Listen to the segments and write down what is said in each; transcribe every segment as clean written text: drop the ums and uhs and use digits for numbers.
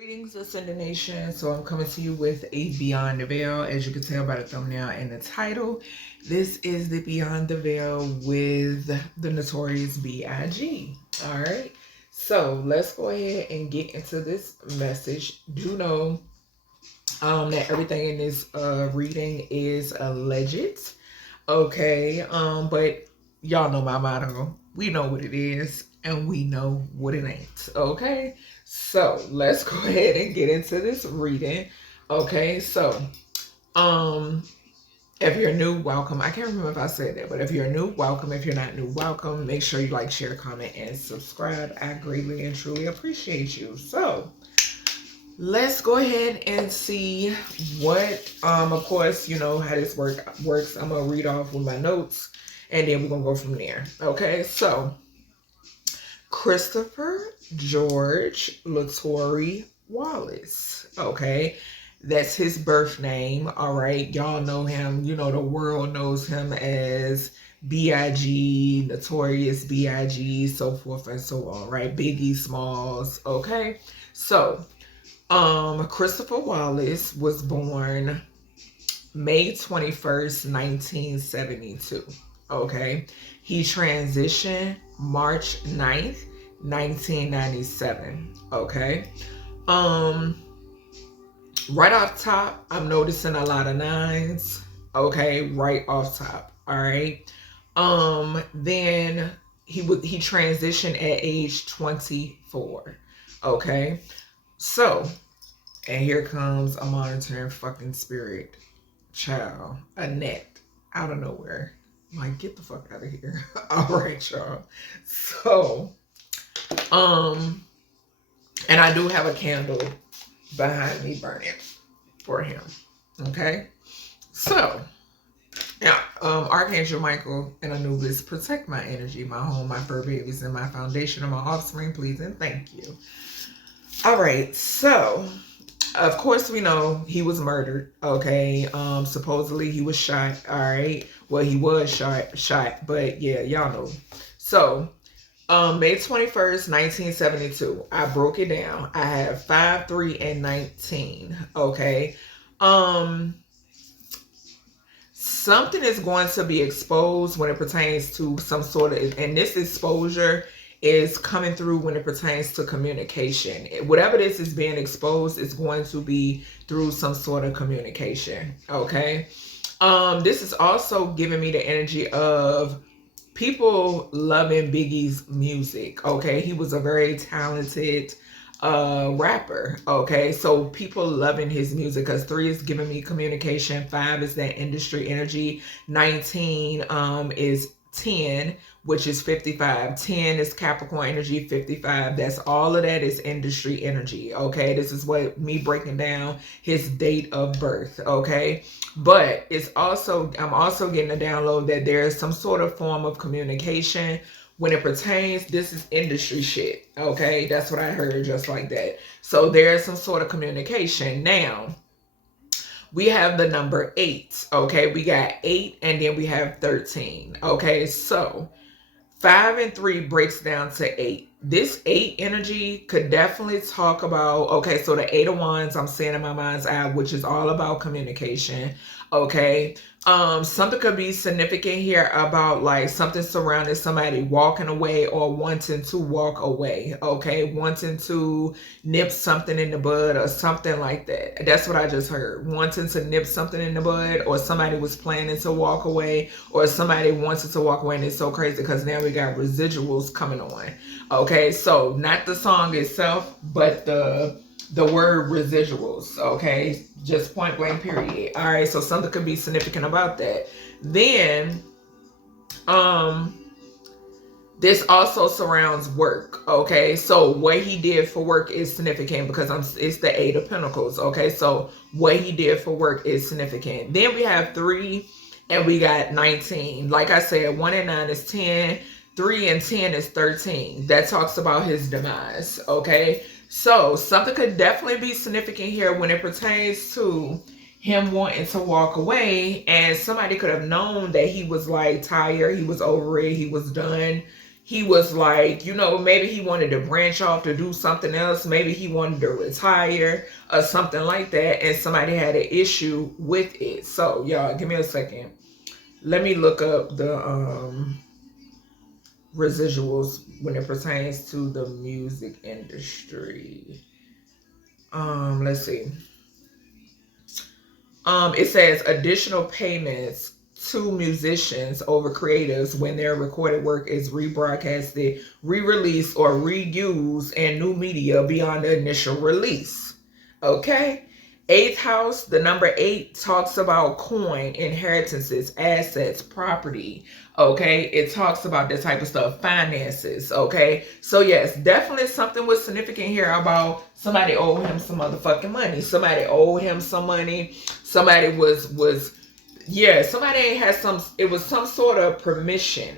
Greetings, Ascended Nation. So I'm coming to you with a Beyond the Veil. As you can tell by the thumbnail and the title, this is the Beyond the Veil with the notorious B.I.G. All right. So let's go ahead and get into this message. Do know that everything in this reading is alleged. Okay. But y'all know my motto. We know what it is and we know what it ain't. Okay. So let's go ahead and get into this reading. Okay. So, if you're new, welcome. I can't remember if I said that, but if you're new, welcome. If you're not new, welcome. Make sure you like, share, comment, and subscribe. I greatly and truly appreciate you. So let's go ahead and see what, of course, you know how this works. I'm going to read off with my notes and then we're going to go from there. Okay. So Christopher George Latore Wallace. Okay. That's his birth name. All right. Y'all know him. You know, the world knows him as B.I.G, Notorious B.I.G, so forth and so on, right? Biggie Smalls. Okay. So, Christopher Wallace was born May 21st, 1972. Okay. He transitioned March 9th, 1997. Okay. Right off top, I'm noticing a lot of nines. Okay, right off top. All right. Then he transitioned at age 24. Okay. So, and here comes a monitoring fucking spirit. Child, Annette, out of nowhere. Like, get the fuck out of here. All right, y'all. So, and I do have a candle behind me burning for him. Okay. So, yeah, Archangel Michael and Anubis, protect my energy, my home, my fur babies, and my foundation and my offspring, please, and thank you. All right. So, of course, we know he was murdered. Okay. Supposedly he was shot. All right. Well, he was shot, but yeah, y'all know. So, May 21st, 1972. I broke it down. I have 5, 3, and 19. Okay. Something is going to be exposed when it pertains to some sort of, and this exposure is coming through when it pertains to communication. Whatever this is being exposed is going to be through some sort of communication. Okay. This is also giving me the energy of people loving Biggie's music. Okay. He was a very talented rapper. Okay. So people loving his music, because 3 is giving me communication, 5 is that industry energy, 19 is 10, which is 55. 10 is Capricorn energy, 55. That's all of that is industry energy. Okay. This is what me breaking down his date of birth. Okay. But it's also, I'm also getting a download that there is some sort of form of communication when it pertains. This is industry shit. Okay. That's what I heard, just like that. So there's some sort of communication. Now, we have the number 8. Okay. We got 8 and then we have 13. Okay. So 5 and 3 breaks down to 8. This 8 energy could definitely talk about, okay, so the 8 of Wands I'm seeing in my mind's eye, which is all about communication. Okay. Something could be significant here about like something surrounding somebody walking away or wanting to walk away. Okay. Wanting to nip something in the bud or something like that. That's what I just heard. Wanting to nip something in the bud, or somebody was planning to walk away, or somebody wanted to walk away. And it's so crazy because now we got residuals coming on. Okay. So not the song itself, but the word residuals. Okay. Just point blank period. All right. So something could be significant about that. Then, this also surrounds work. Okay. So what he did for work is significant because it's the 8 of Pentacles. Okay. So what he did for work is significant. Then we have 3 and we got 19. Like I said, 1 and 9 is 10. 3 and 10 is 13. That talks about his demise. Okay. So something could definitely be significant here when it pertains to him wanting to walk away, and somebody could have known that he was like tired, he was over it, he was done, he was like, you know, maybe he wanted to branch off to do something else. Maybe he wanted to retire or something like that. And somebody had an issue with it. So y'all, give me a second. Let me look up the residuals when it pertains to the music industry. Let's see. It says additional payments to musicians over creatives when their recorded work is rebroadcasted, re-released, or reused in new media beyond the initial release. Okay. Eighth house, the number 8 talks about coin, inheritances, assets, property. Okay. It talks about that type of stuff, finances. Okay. So yes, definitely something was significant here about somebody owed him some motherfucking money. Somebody owed him some money. Somebody somebody had it was some sort of permission.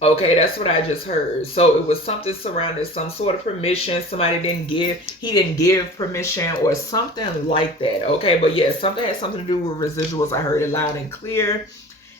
Okay, that's what I just heard. So it was something surrounding some sort of permission. He didn't give permission or something like that. Okay, but yeah, something had something to do with residuals. I heard it loud and clear.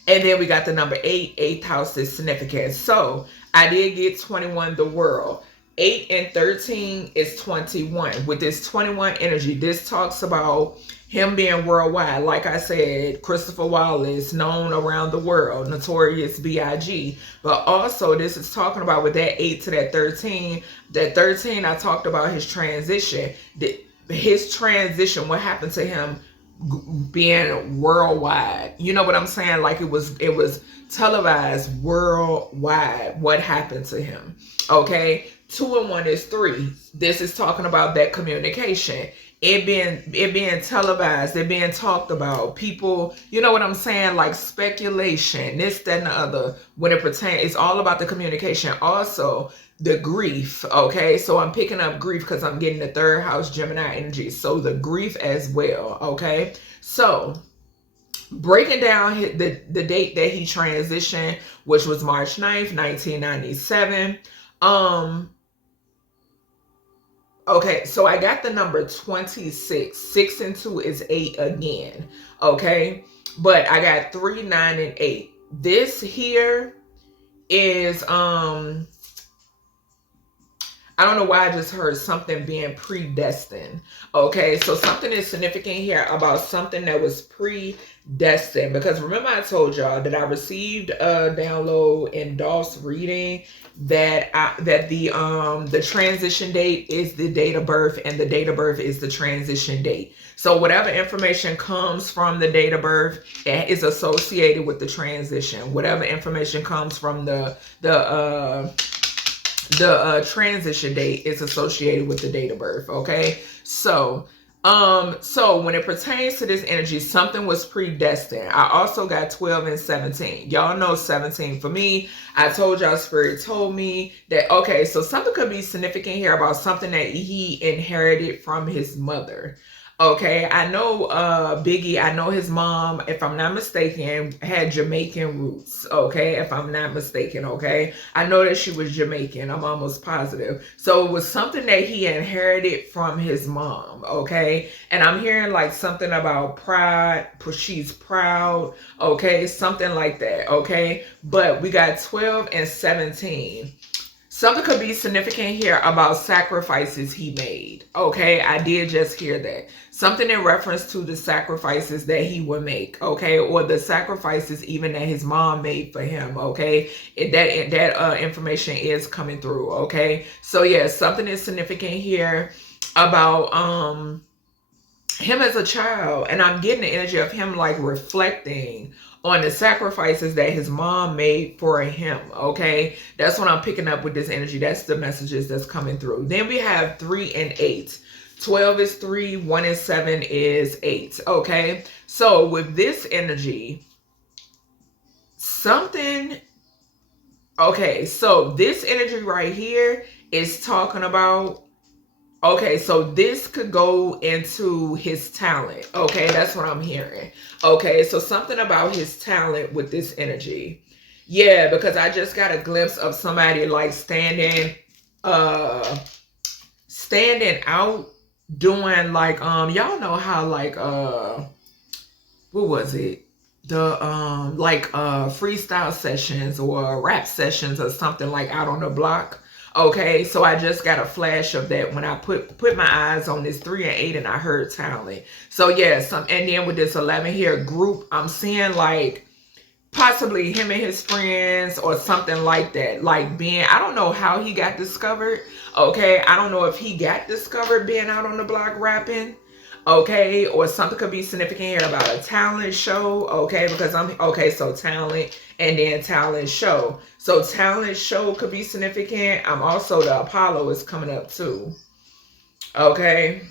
And then we got the number 8. Eighth house is significant. So I did get 21, the world. 8 and 13 is 21. With this 21 energy, this talks about him being worldwide. Like I said, Christopher Wallace, known around the world, notorious B.I.G. But also this is talking about with that 8 to that 13. That 13, I talked about his transition. His transition, what happened to him being worldwide. You know what I'm saying? Like it was televised worldwide. What happened to him? Okay. 2 and 1 is 3. This is talking about that communication. It being televised, it being talked about. People, you know what I'm saying? Like speculation, this, that, and the other. When it pertains, it's all about the communication. Also, the grief. Okay, so I'm picking up grief because I'm getting the 3rd house Gemini energy. So the grief as well. Okay, so breaking down the date that he transitioned, which was March 9th, 1997. Okay, so I got the number 26. 6 and 2 is 8 again. Okay, but I got 3, 9, and 8. This here is I don't know why I just heard something being predestined. Okay, so something is significant here about something that was predestined. Because remember I told y'all that I received a download in Dolph's reading that the transition date is the date of birth and the date of birth is the transition date. So whatever information comes from the date of birth is associated with the transition. Whatever information comes from the transition date is associated with the date of birth. Okay, so when it pertains to this energy, something was predestined. I also got 12 and 17. Y'all know 17 for me. I told y'all Spirit told me that, okay, so something could be significant here about something that he inherited from his mother. Okay, I know Biggie, I know his mom, if I'm not mistaken, had Jamaican roots. Okay, if I'm not mistaken. Okay, I know that she was Jamaican. I'm almost positive. So it was something that he inherited from his mom. Okay, and I'm hearing like something about pride. She's proud. Okay, something like that. Okay, but we got 12 and 17. Something could be significant here about sacrifices he made. Okay, I did just hear that. Something in reference to the sacrifices that he would make. Okay, or the sacrifices even that his mom made for him. Okay, that information is coming through. Okay, so yeah, something is significant here about him as a child, and I'm getting the energy of him like reflecting on the sacrifices that his mom made for him. Okay, that's what I'm picking up with this energy. That's the messages that's coming through. Then we have 3 and 8. 12 is 3, 1 and 7 is 8. Okay, so with this energy, something, okay, so this energy right here is talking about, okay, so this could go into his talent. Okay, that's what I'm hearing. Okay, so something about his talent with this energy. Yeah, because I just got a glimpse of somebody like standing out doing like y'all know how like what was it? freestyle sessions or rap sessions or something like out on the block. Okay, so I just got a flash of that when I put my eyes on this 3 and 8 and I heard talent. So yeah, and then with this 11 here group, I'm seeing like possibly him and his friends or something like that. Like being, I don't know how he got discovered. Okay, I don't know if he got discovered being out on the block rapping. Okay, or something could be significant here about a talent show. Okay, because so talent and then talent show. So talent show could be significant. I'm also, the Apollo is coming up too. Okay,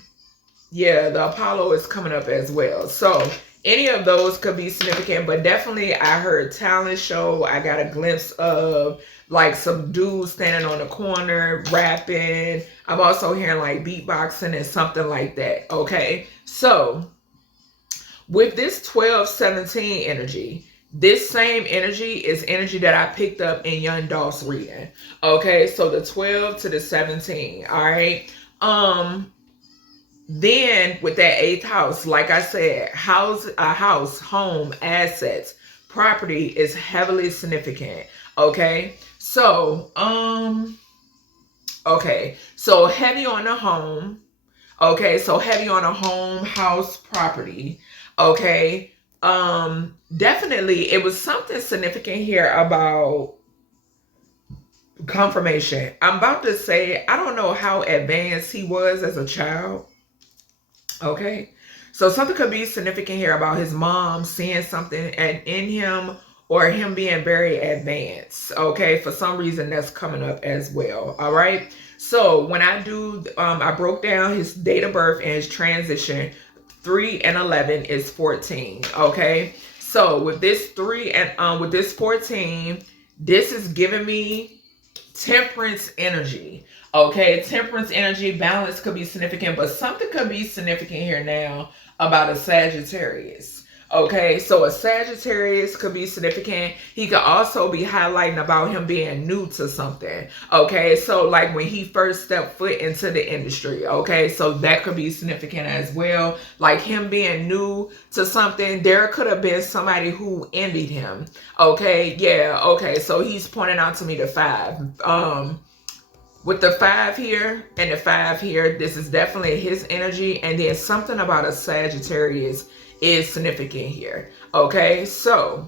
yeah, the Apollo is coming up as well. So any of those could be significant, but definitely I heard talent show. I got a glimpse of like some dudes standing on the corner rapping. I'm also hearing like beatboxing and something like that. Okay, so with this 12-17 energy, this same energy is energy that I picked up in Young Dolph's reading. Okay, so the 12 to the 17. All right. Then with that 8th house, like I said, house, home, assets, property is heavily significant. Okay. So, okay. So heavy on the home. Okay. So heavy on a home, house, property. Okay. Definitely it was something significant here about confirmation. I'm about to say, I don't know how advanced he was as a child. Okay, so something could be significant here about his mom seeing something in him or him being very advanced. Okay, for some reason that's coming up as well. All right, so when I do, I broke down his date of birth and his transition. 3 and 11 is 14. Okay, so with this 3 and with this 14, this is giving me temperance energy. Okay, temperance energy, balance could be significant, but something could be significant here now about a Sagittarius. Okay, so a Sagittarius could be significant. He could also be highlighting about him being new to something. Okay, so like when he first stepped foot into the industry. Okay, so that could be significant as well. Like him being new to something, there could have been somebody who envied him. Okay, yeah, okay, so he's pointing out to me the 5. With the 5 here and the 5 here, this is definitely his energy. And then something about a Sagittarius is significant here. Okay, so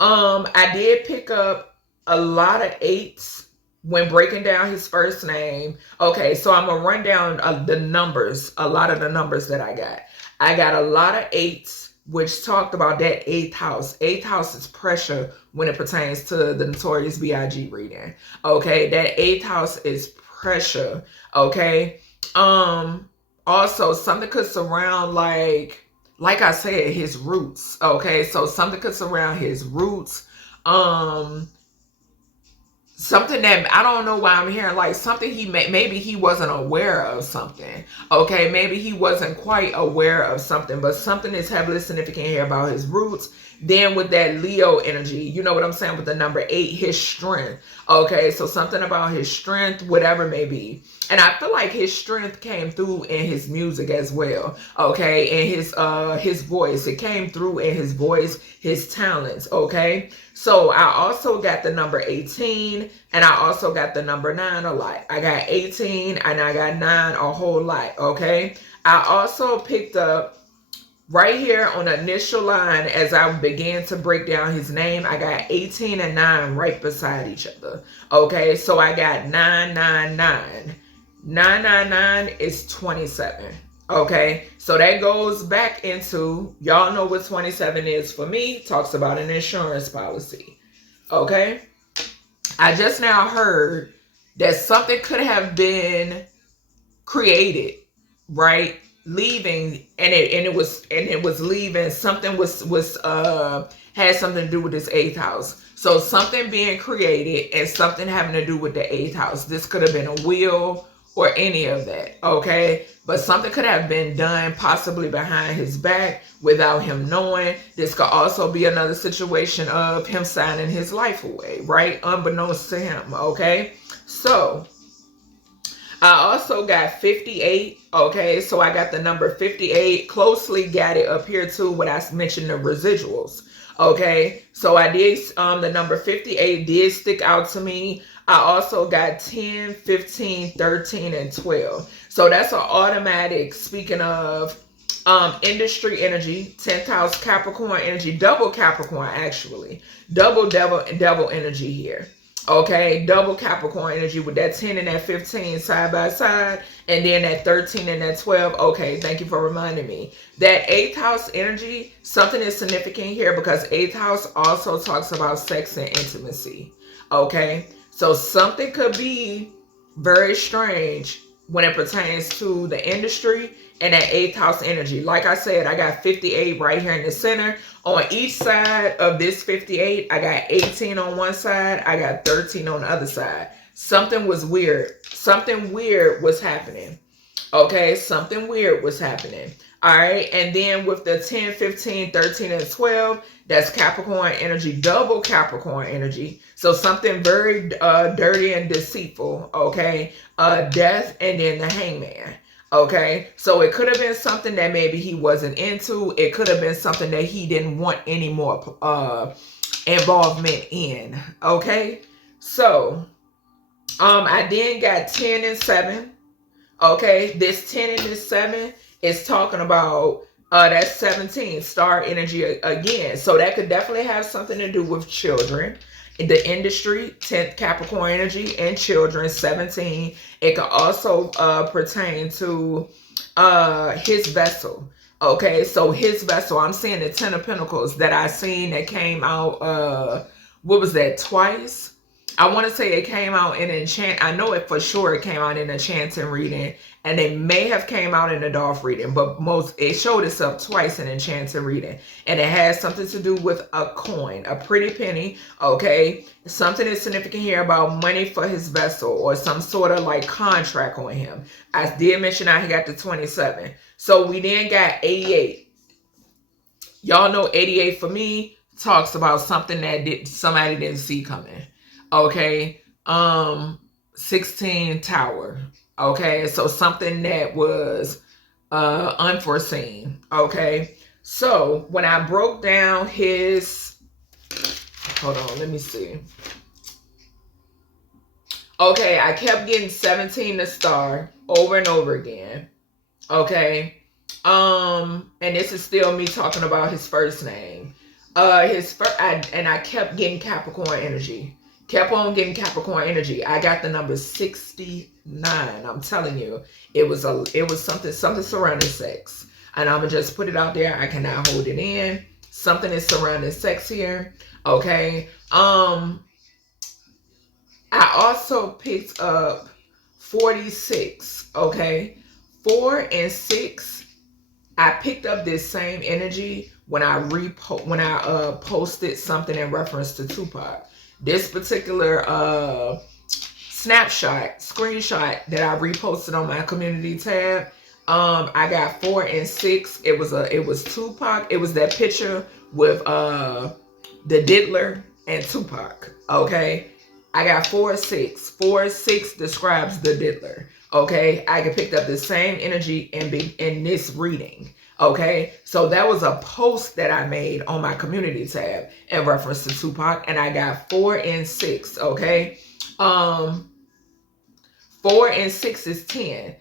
I did pick up a lot of 8s when breaking down his first name. Okay, so I'm gonna run down the numbers, a lot of the numbers that I got. I got a lot of 8s, which talked about that 8th house. 8th house is pressure when it pertains to the notorious B.I.G reading. Okay, that 8th house is pressure. Okay, also something could surround like I said, his roots. Okay, so something could surround his roots. Something that I don't know why I'm hearing, like something maybe he wasn't aware of something. Okay, maybe he wasn't quite aware of something, but something is heavily significant here about his roots. Then with that Leo energy, you know what I'm saying, with the number 8, his strength. Okay, so something about his strength, whatever it may be. And I feel like his strength came through in his music as well. Okay, and his voice. It came through in his voice, his talents. Okay, so I also got the number 18 and I also got the number 9 a lot. I got 18 and I got 9 a whole lot. Okay, I also picked up right here on the initial line as I began to break down his name, I got 18 and 9 right beside each other. Okay, so I got 999. 999 is 27. Okay, so that goes back into, y'all know what 27 is for me, talks about an insurance policy. Okay, I just now heard that something could have been created, right? Leaving and it was leaving. Something had something to do with this 8th house. So something being created and something having to do with the 8th house. This could have been a will or any of that. Okay, but something could have been done possibly behind his back without him knowing. This could also be another situation of him signing his life away, right? Unbeknownst to him. Okay, so I also got 58. Okay, so I got the number 58. Closely got it up here too when I mentioned the residuals. Okay, so I did the number 58 did stick out to me. I also got 10, 15, 13, and 12. So that's an automatic, speaking of industry energy, 10th house Capricorn energy, double Capricorn actually. Double devil energy here. Okay, double Capricorn energy with that 10 and that 15 side by side, and then that 13 and that 12. Okay, thank you for reminding me. That 8th house energy, something is significant here because 8th house also talks about sex and intimacy. Okay, so something could be very strange when it pertains to the industry and that 8th house energy. Like I said, I got 58 right here in the center. On each side of this 58, I got 18 on one side. I got 13 on the other side. Something was weird. Something weird was happening. Okay, something weird was happening. All right, and then with the 10, 15, 13, and 12, that's Capricorn energy, double Capricorn energy. So something very dirty and deceitful, okay? Death and then the hangman. Okay, so it could have been something that maybe he wasn't into. It could have been something that he didn't want any more involvement in. Okay, so I then got 10 and 7. Okay, this 10 and this 7 is talking about that's 17 star energy again. So that could definitely have something to do with children. The industry, 10th Capricorn energy, and children, 17. It could also pertain to his vessel. Okay, so his vessel, I'm seeing the 10 of Pentacles that I seen that came out, what was that, twice? I want to say it came out in enchant. I know it for sure. It came out in a chanting reading, and it may have came out in a Dolph reading, but it showed itself twice in enchanted reading, and it has something to do with a coin, a pretty penny. Okay, something is significant here about money for his vessel or some sort of like contract on him. I did mention how he got the 27. So we then got 88. Y'all know 88 for me talks about something that somebody didn't see coming. Okay, 16 tower. Okay, so something that was unforeseen. Okay, so when I broke down his, hold on, let me see. Okay, I kept getting 17 to star over and over again. Okay, and this is still me talking about his first name. I kept getting Capricorn energy. Kept on getting Capricorn energy. I got the number 69. I'm telling you, it was something surrounding sex. And I'm gonna just put it out there. I cannot hold it in. Something is surrounding sex here. Okay. I also picked up 46. Okay. 4 and 6. I picked up this same energy when I posted something in reference to Tupac. This particular screenshot that I reposted on my community tab, I got 4 and 6. It was Tupac. It was that picture with the diddler and Tupac. Okay, I got 4 6. 4 6 describes the diddler. Okay, I could pick up the same energy in this reading. Okay, so that was a post that I made on my community tab in reference to Tupac, and I got 4 and 6. Okay, 4 and 6 is 10.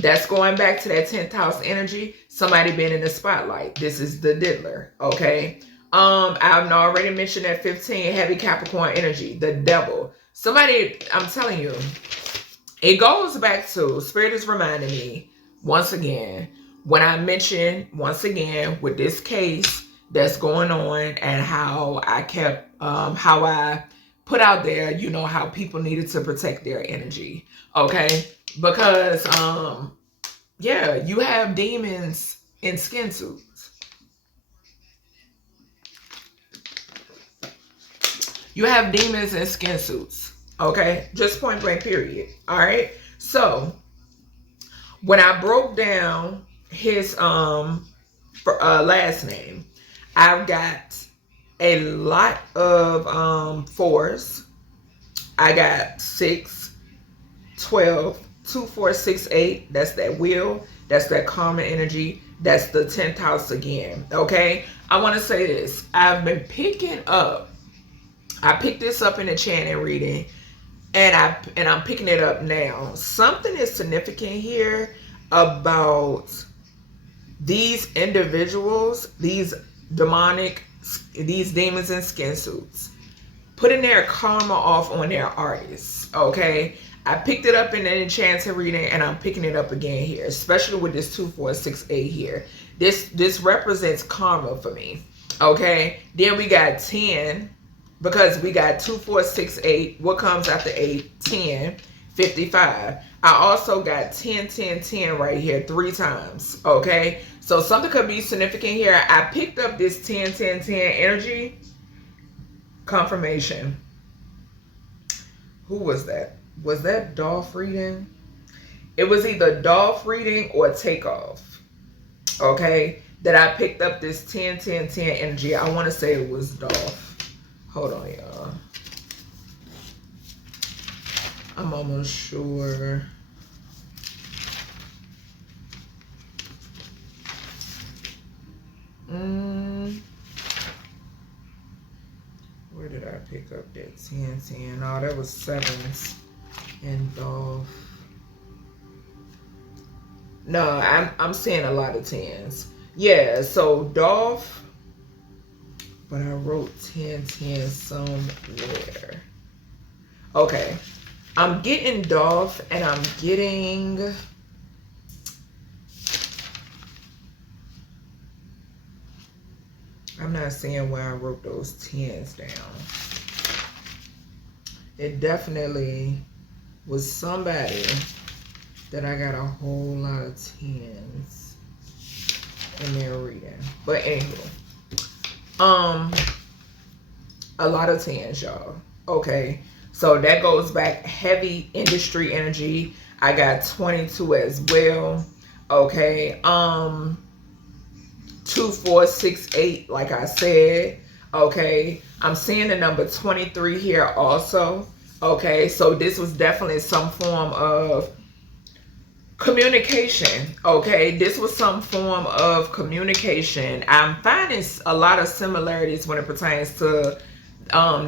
That's going back to that 10th house energy. Somebody being in the spotlight. This is the diddler. Okay, I've already mentioned that 15 heavy Capricorn energy, the devil. Somebody, I'm telling you, it goes back to, Spirit is reminding me once again, when I mentioned once again with this case that's going on and how I kept, how I put out there, you know, how people needed to protect their energy. Okay. Because, yeah, you have demons in skin suits. You have demons in skin suits. Okay. Just point blank period. All right. So when I broke down his last name, I've got a lot of 4s. I got 6, 12, 2468, that's that wheel, that's that karma energy, that's the 10th house again. Okay, I want to say this. I've been picking up, I picked this up in a chanting reading, and I'm picking it up now. Something is significant here about these individuals, these demonic, these demons in skin suits, putting their karma off on their artists. Okay, I picked it up in an enchanted reading, and I'm picking it up again here, especially with this 2468 here. This represents karma for me. Okay, then we got 10, because we got 2468. What comes after 8? 10, 55. I also got 10, 10, 10 right here 3 times. Okay, so something could be significant here. I picked up this 10, 10, 10 energy. Confirmation. Who was that? Was that Dolph reading? It was either Dolph reading or Takeoff. Okay, that I picked up this 10, 10, 10 energy. I want to say it was Dolph. Hold on, y'all. I'm almost sure. Where did I pick up that 10, 10? Oh, that was 7s and Dolph. No, I'm seeing a lot of 10s. Yeah, so Dolph. But I wrote 10, 10 somewhere. Okay. I'm getting Dolph, and I'm getting... I'm not seeing where I wrote those 10s down. It definitely was somebody that I got a whole lot of 10s in their reading. But anyway. A lot of 10s, y'all. Okay, so that goes back heavy industry energy. I got 22 as well. Okay, 2468, like I said. Okay, I'm seeing the number 23 here also. Okay, so this was definitely some form of communication. Okay, this was some form of communication. I'm finding a lot of similarities when it pertains to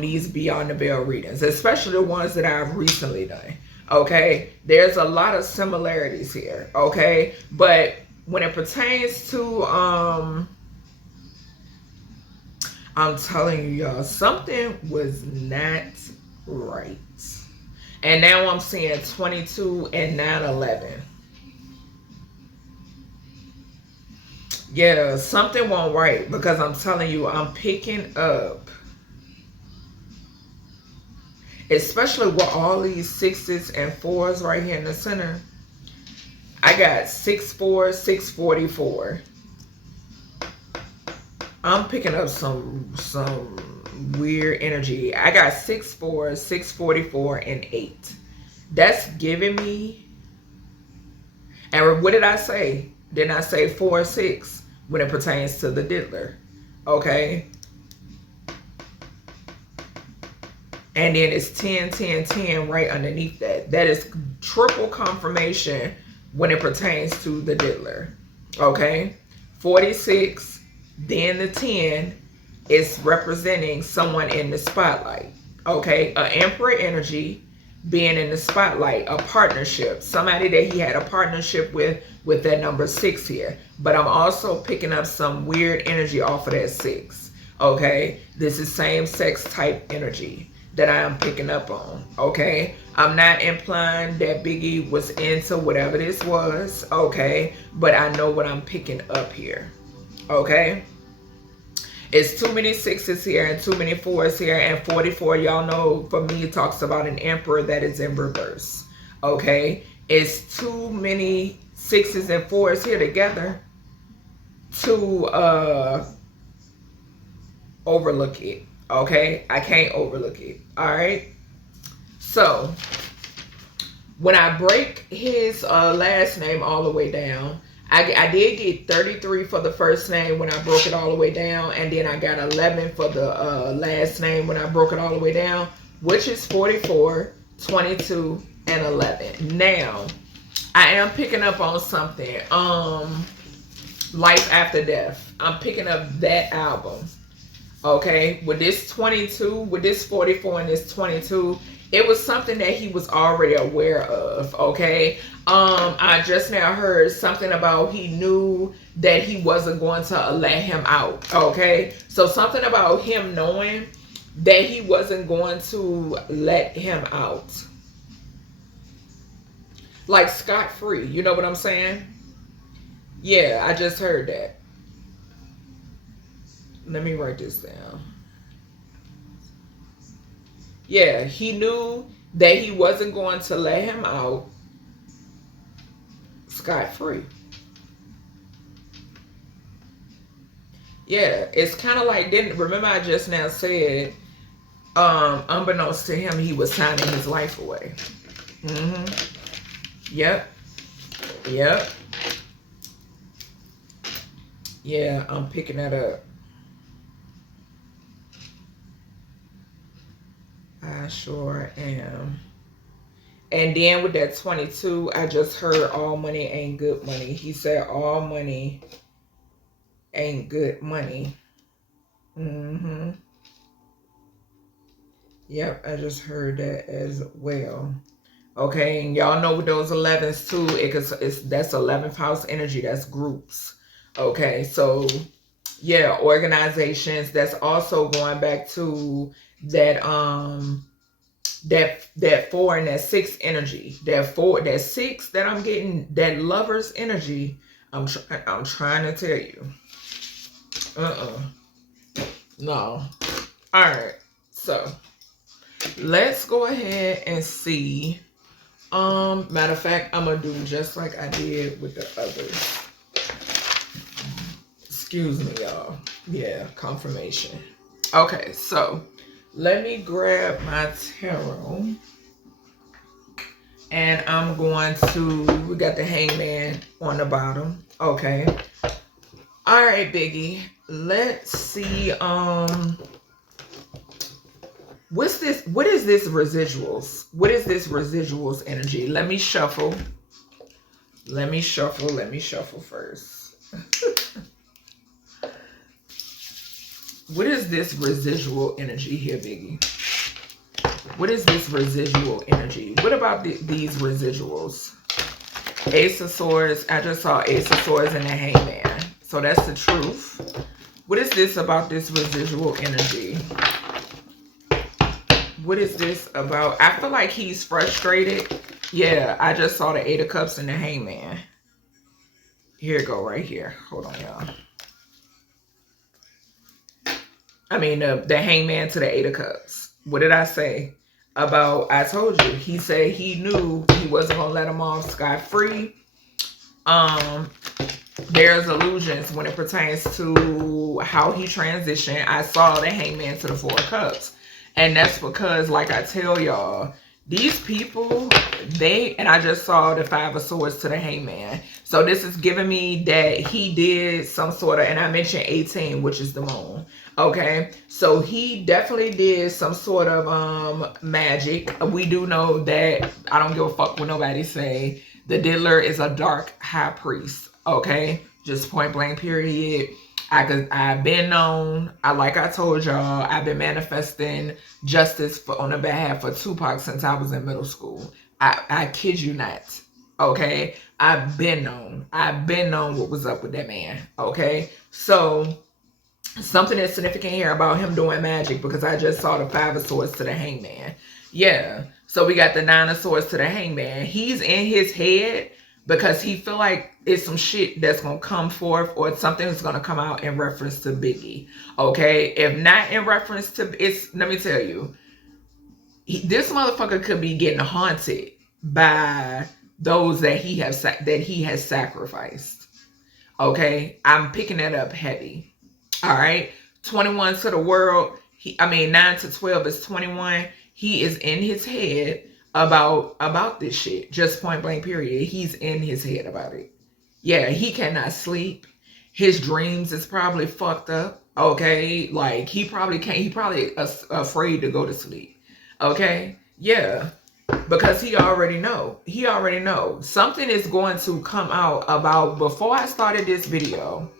these Beyond the Veil readings, especially the ones that I've recently done. Okay, there's a lot of similarities here. Okay, but when it pertains to I'm telling you, y'all, something was not right. And now I'm seeing 22 and 911. Yeah, something won't right, because I'm telling you, I'm picking up, especially with all these 6s and 4s right here in the center. I got 6-4, 644. I'm picking up some weird energy. I got 6-4, 644, and 8. That's giving me, and what did I say? Didn't I say 4 6 when it pertains to the diddler? Okay. And then it's 10, 10, 10 right underneath that. That is triple confirmation when it pertains to the diddler. Okay. 46, then the 10 is representing someone in the spotlight. Okay. An emperor energy being in the spotlight, a partnership, somebody that he had a partnership with that number 6 here. But I'm also picking up some weird energy off of that 6. Okay, this is same-sex type energy that I am picking up on. Okay, I'm not implying that Biggie was into whatever this was. Okay, but I know what I'm picking up here. Okay, it's too many 6s here and too many 4s here, and 44, y'all know, for me, it talks about an emperor that is in reverse. Okay, it's too many 6s and 4s here together to overlook it. Okay, I can't overlook it. All right, so when I break his last name all the way down, I did get 33 for the first name when I broke it all the way down, and then I got 11 for the last name when I broke it all the way down, which is 44, 22, and 11. Now, I am picking up on something. Life After Death. I'm picking up that album. Okay, with this 22, with this 44 and this 22, it was something that he was already aware of. Okay, I just now heard something about he knew that he wasn't going to let him out. Okay, so something about him knowing that he wasn't going to let him out, like scot free. You know what I'm saying? Yeah, I just heard that. Let me write this down. Yeah, he knew that he wasn't going to let him out scot-free. Yeah, it's kind of like, didn't remember I just now said, unbeknownst to him, he was signing his life away. Yep. Yep. Yeah, I'm picking that up. I sure am. And then with that 22, I just heard all money ain't good money. He said all money ain't good money. Yep, I just heard that as well. Okay, and y'all know with those 11s too, that's 11th house energy, that's groups. Okay, so yeah, organizations. That's also going back to that that 4 and that 6 energy. That 6 that I'm getting, that lover's energy. I'm trying to tell you. No. All right. So let's go ahead and see. Matter of fact, I'm gonna do just like I did with the others. Excuse me, y'all. Yeah, confirmation. Okay, so let me grab my tarot. And I'm going to, we got the Hangman on the bottom. Okay. All right, Biggie. Let's see. What's this? What is this residuals? What is this residuals energy? Let me shuffle. Let me shuffle first. What is this residual energy here, Biggie? What is this residual energy? What about these residuals? Ace of Swords. I just saw Ace of Swords and the Hangman. So that's the truth. What is this about this residual energy? What is this about? I feel like he's frustrated. Yeah, I just saw the 8 of Cups and the Hangman. Here it go right here. Hold on, y'all. I mean, the Hangman to the 8 of Cups. What did I say about, I told you, he said he knew he wasn't going to let him off scot-free. There's illusions when it pertains to how he transitioned. I saw the Hangman to the 4 of Cups. And that's because, like I tell y'all, these people, and I just saw the 5 of Swords to the Hangman. So this is giving me that he did some sort of, and I mentioned 18, which is the moon. Okay, so he definitely did some sort of magic. We do know that, I don't give a fuck what nobody say, the diddler is a dark high priest. Okay, just point blank period. I've been known, like I told y'all, I've been manifesting justice on the behalf of Tupac since I was in middle school. I kid you not. Okay, I've been known what was up with that man. Okay, so something is significant here about him doing magic, because I just saw the 5 of Swords to the Hangman. Yeah, so we got the 9 of Swords to the Hangman. He's in his head because he feel like it's some shit that's going to come forth, or something that's going to come out in reference to Biggie. Okay, if not in reference to, let me tell you, this motherfucker could be getting haunted by those that he has sacrificed. Okay, I'm picking that up heavy. All right, 21 to the world. 9 to 12 is 21. He is in his head about this shit. Just point blank period. He's in his head about it. Yeah, he cannot sleep. His dreams is probably fucked up. Okay, like he probably afraid to go to sleep. Okay, yeah. Because he already know. He already know. Something is going to come out about, before I started this video,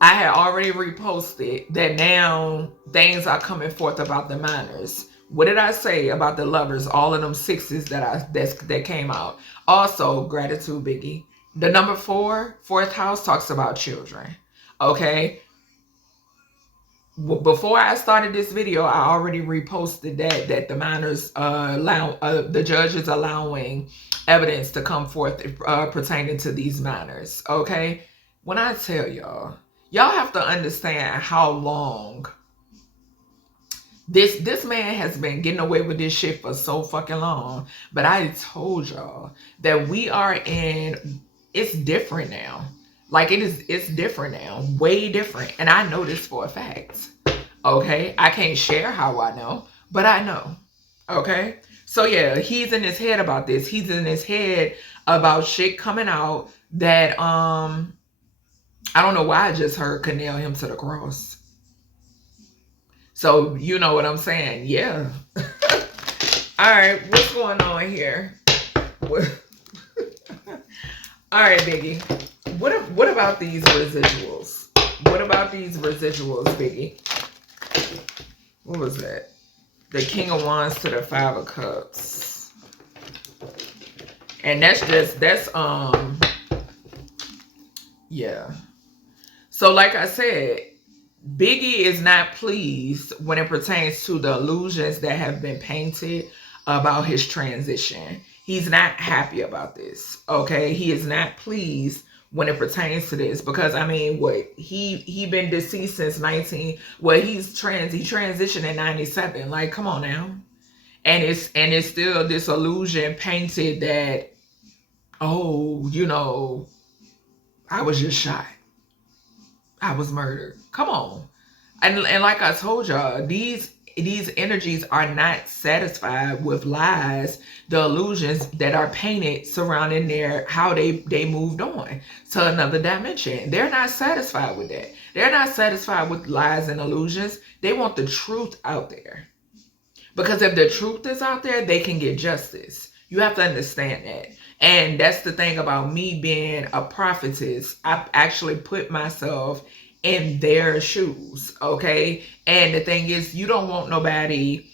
I had already reposted that now things are coming forth about the minors. What did I say about the lovers? All of them sixes that came out. Also, gratitude, Biggie. The number fourth house, talks about children. Okay. Before I started this video, I already reposted that the minors the judge is allowing evidence to come forth pertaining to these minors. Okay. When I tell y'all have to understand how long this man has been getting away with this shit for so fucking long. But I told y'all that we are in, it's different now. Like it's different now, way different. And I know this for a fact. Okay, I can't share how I know, but I know. Okay, so yeah, he's in his head about this. He's in his head about shit coming out that I don't know why I just heard could nail him to the cross. So you know what I'm saying? Yeah. All right, what's going on here? All right, Biggie. What about these residuals? What about these residuals, Biggie? What was that? The King of Wands to the Five of Cups. And that's yeah. So like I said, Biggie is not pleased when it pertains to the illusions that have been painted about his transition. He's not happy about this. Okay, he is not pleased when it pertains to this, because I mean, what he been deceased since he transitioned in 97. Like, come on now. And it's still this illusion painted that, oh, you know, I was just shot, I was murdered. Come on. And like I told y'all, these energies are not satisfied with lies, the illusions that are painted surrounding how they moved on to another dimension. They're not satisfied with that. They're not satisfied with lies and illusions. They want the truth out there. Because if the truth is out there, they can get justice. You have to understand that. And that's the thing about me being a prophetess. I actually put myself in their shoes, okay? And the thing is, you don't want nobody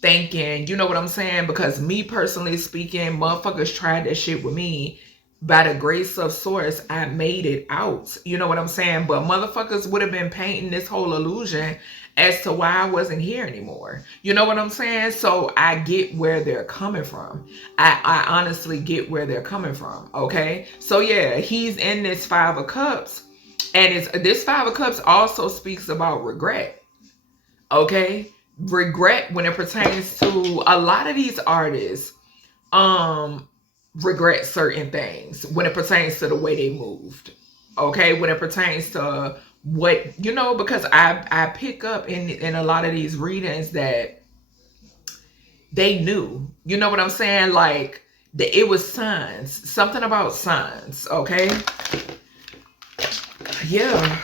thinking, you know what I'm saying? Because me personally speaking, motherfuckers tried that shit with me. By the grace of source, I made it out. You know what I'm saying? But motherfuckers would have been painting this whole illusion as to why I wasn't here anymore. You know what I'm saying? So I get where they're coming from. I honestly get where they're coming from, okay? So yeah, he's in this Five of Cups. And this Five of Cups also speaks about regret, okay? Regret when it pertains to a lot of these artists, regret certain things when it pertains to the way they moved, okay? When it pertains to what, you know, because I pick up in a lot of these readings that they knew, you know what I'm saying? Like, it was signs, something about signs, okay? Yeah.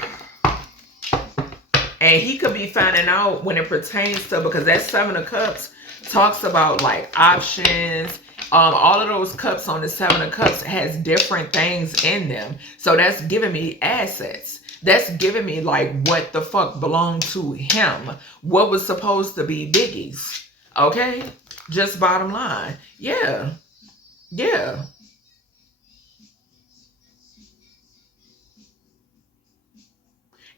And he could be finding out when it pertains to, because that Seven of Cups talks about like options. All of those cups on the Seven of Cups has different things in them. So that's giving me assets. That's giving me like what the fuck belonged to him. What was supposed to be Biggie's. Okay? Just bottom line. Yeah. Yeah.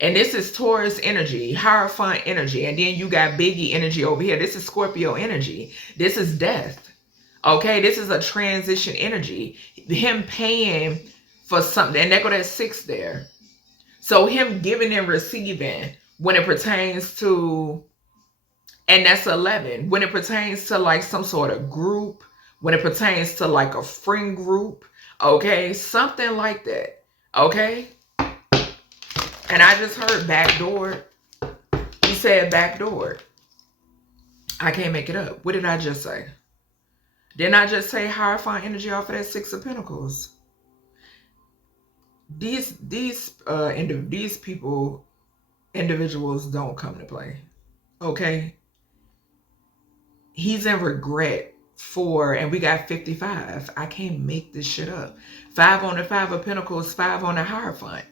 And this is Taurus energy, Hierophant energy. And then you got Biggie energy over here. This is Scorpio energy. This is death. Okay, this is a transition energy. Him paying for something. And there go that 6 there. So him giving and receiving when it pertains to, and that's 11. When it pertains to like some sort of group, when it pertains to like a friend group, okay, something like that, okay? And I just heard backdoor. He said backdoor. I can't make it up. What did I just say? Didn't I just say Hierophant energy off of that 6 of Pentacles? These individuals don't come to play. Okay? He's in regret 4, and we got 55. I can't make this shit up. 5 on the 5 of Pentacles, 5 on the Hierophant.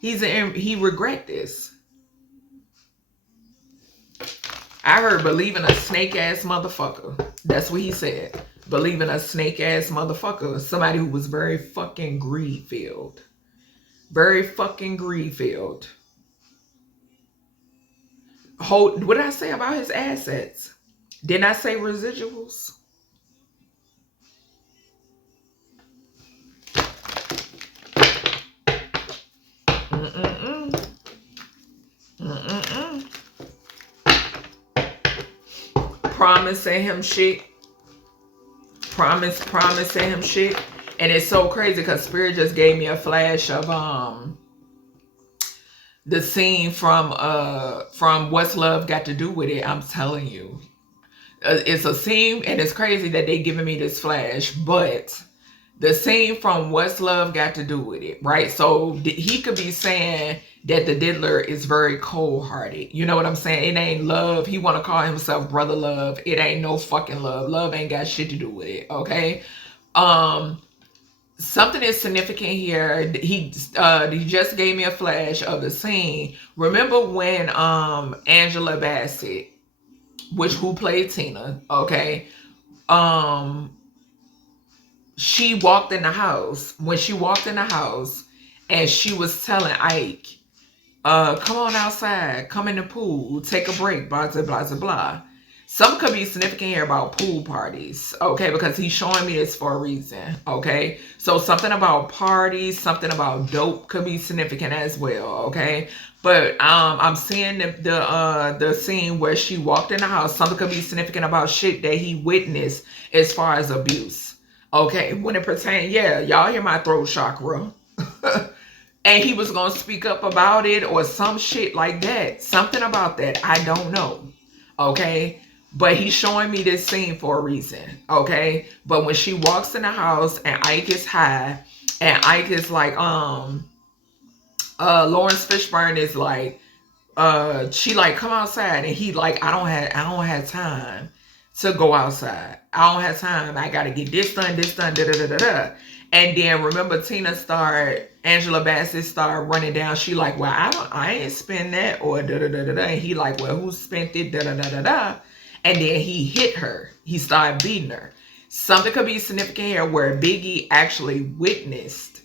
He regret this. I heard believing a snake ass motherfucker. That's what he said. Believing a snake ass motherfucker. Somebody who was very fucking greed filled. Very fucking greed filled. What did I say about his assets? Didn't I say residuals? Promising him shit. Promising him shit. And it's so crazy because Spirit just gave me a flash of the scene from What's Love Got to Do With It. I'm telling you. It's a scene, and it's crazy that they giving me this flash, but the scene from What's Love Got to Do With It, right? So he could be saying that the diddler is very cold-hearted. You know what I'm saying? It ain't love. He want to call himself Brother Love. It ain't no fucking love. Love ain't got shit to do with it, okay? Something is significant here. He just gave me a flash of the scene. Remember when Angela Bassett, who played Tina, okay? She walked in the house. When she walked in the house and she was telling Ike, come on outside, come in the pool, take a break, blah, blah, blah, blah, blah. Some could be significant here about pool parties, okay? Because he's showing me this for a reason, okay? So something about parties, something about dope could be significant as well, okay? But I'm seeing the scene where she walked in the house. Something could be significant about shit that he witnessed as far as abuse, okay? When it pertains, yeah, y'all hear my throat chakra. And he was going to speak up about it or some shit like that. Something about that. I don't know, okay? But he's showing me this scene for a reason, okay? But when she walks in the house and Ike is high, and Ike is like, Lawrence Fishburne is like, she like, come outside, and he like, I don't have time to go outside. I don't have time. I gotta get this done, da da da da da. And then remember, Angela Bassett started running down. She like, well, I ain't spend that, or da da da da da. And he like, well, who spent it, da da da da da. And then he hit her. He started beating her. Something could be significant here where Biggie actually witnessed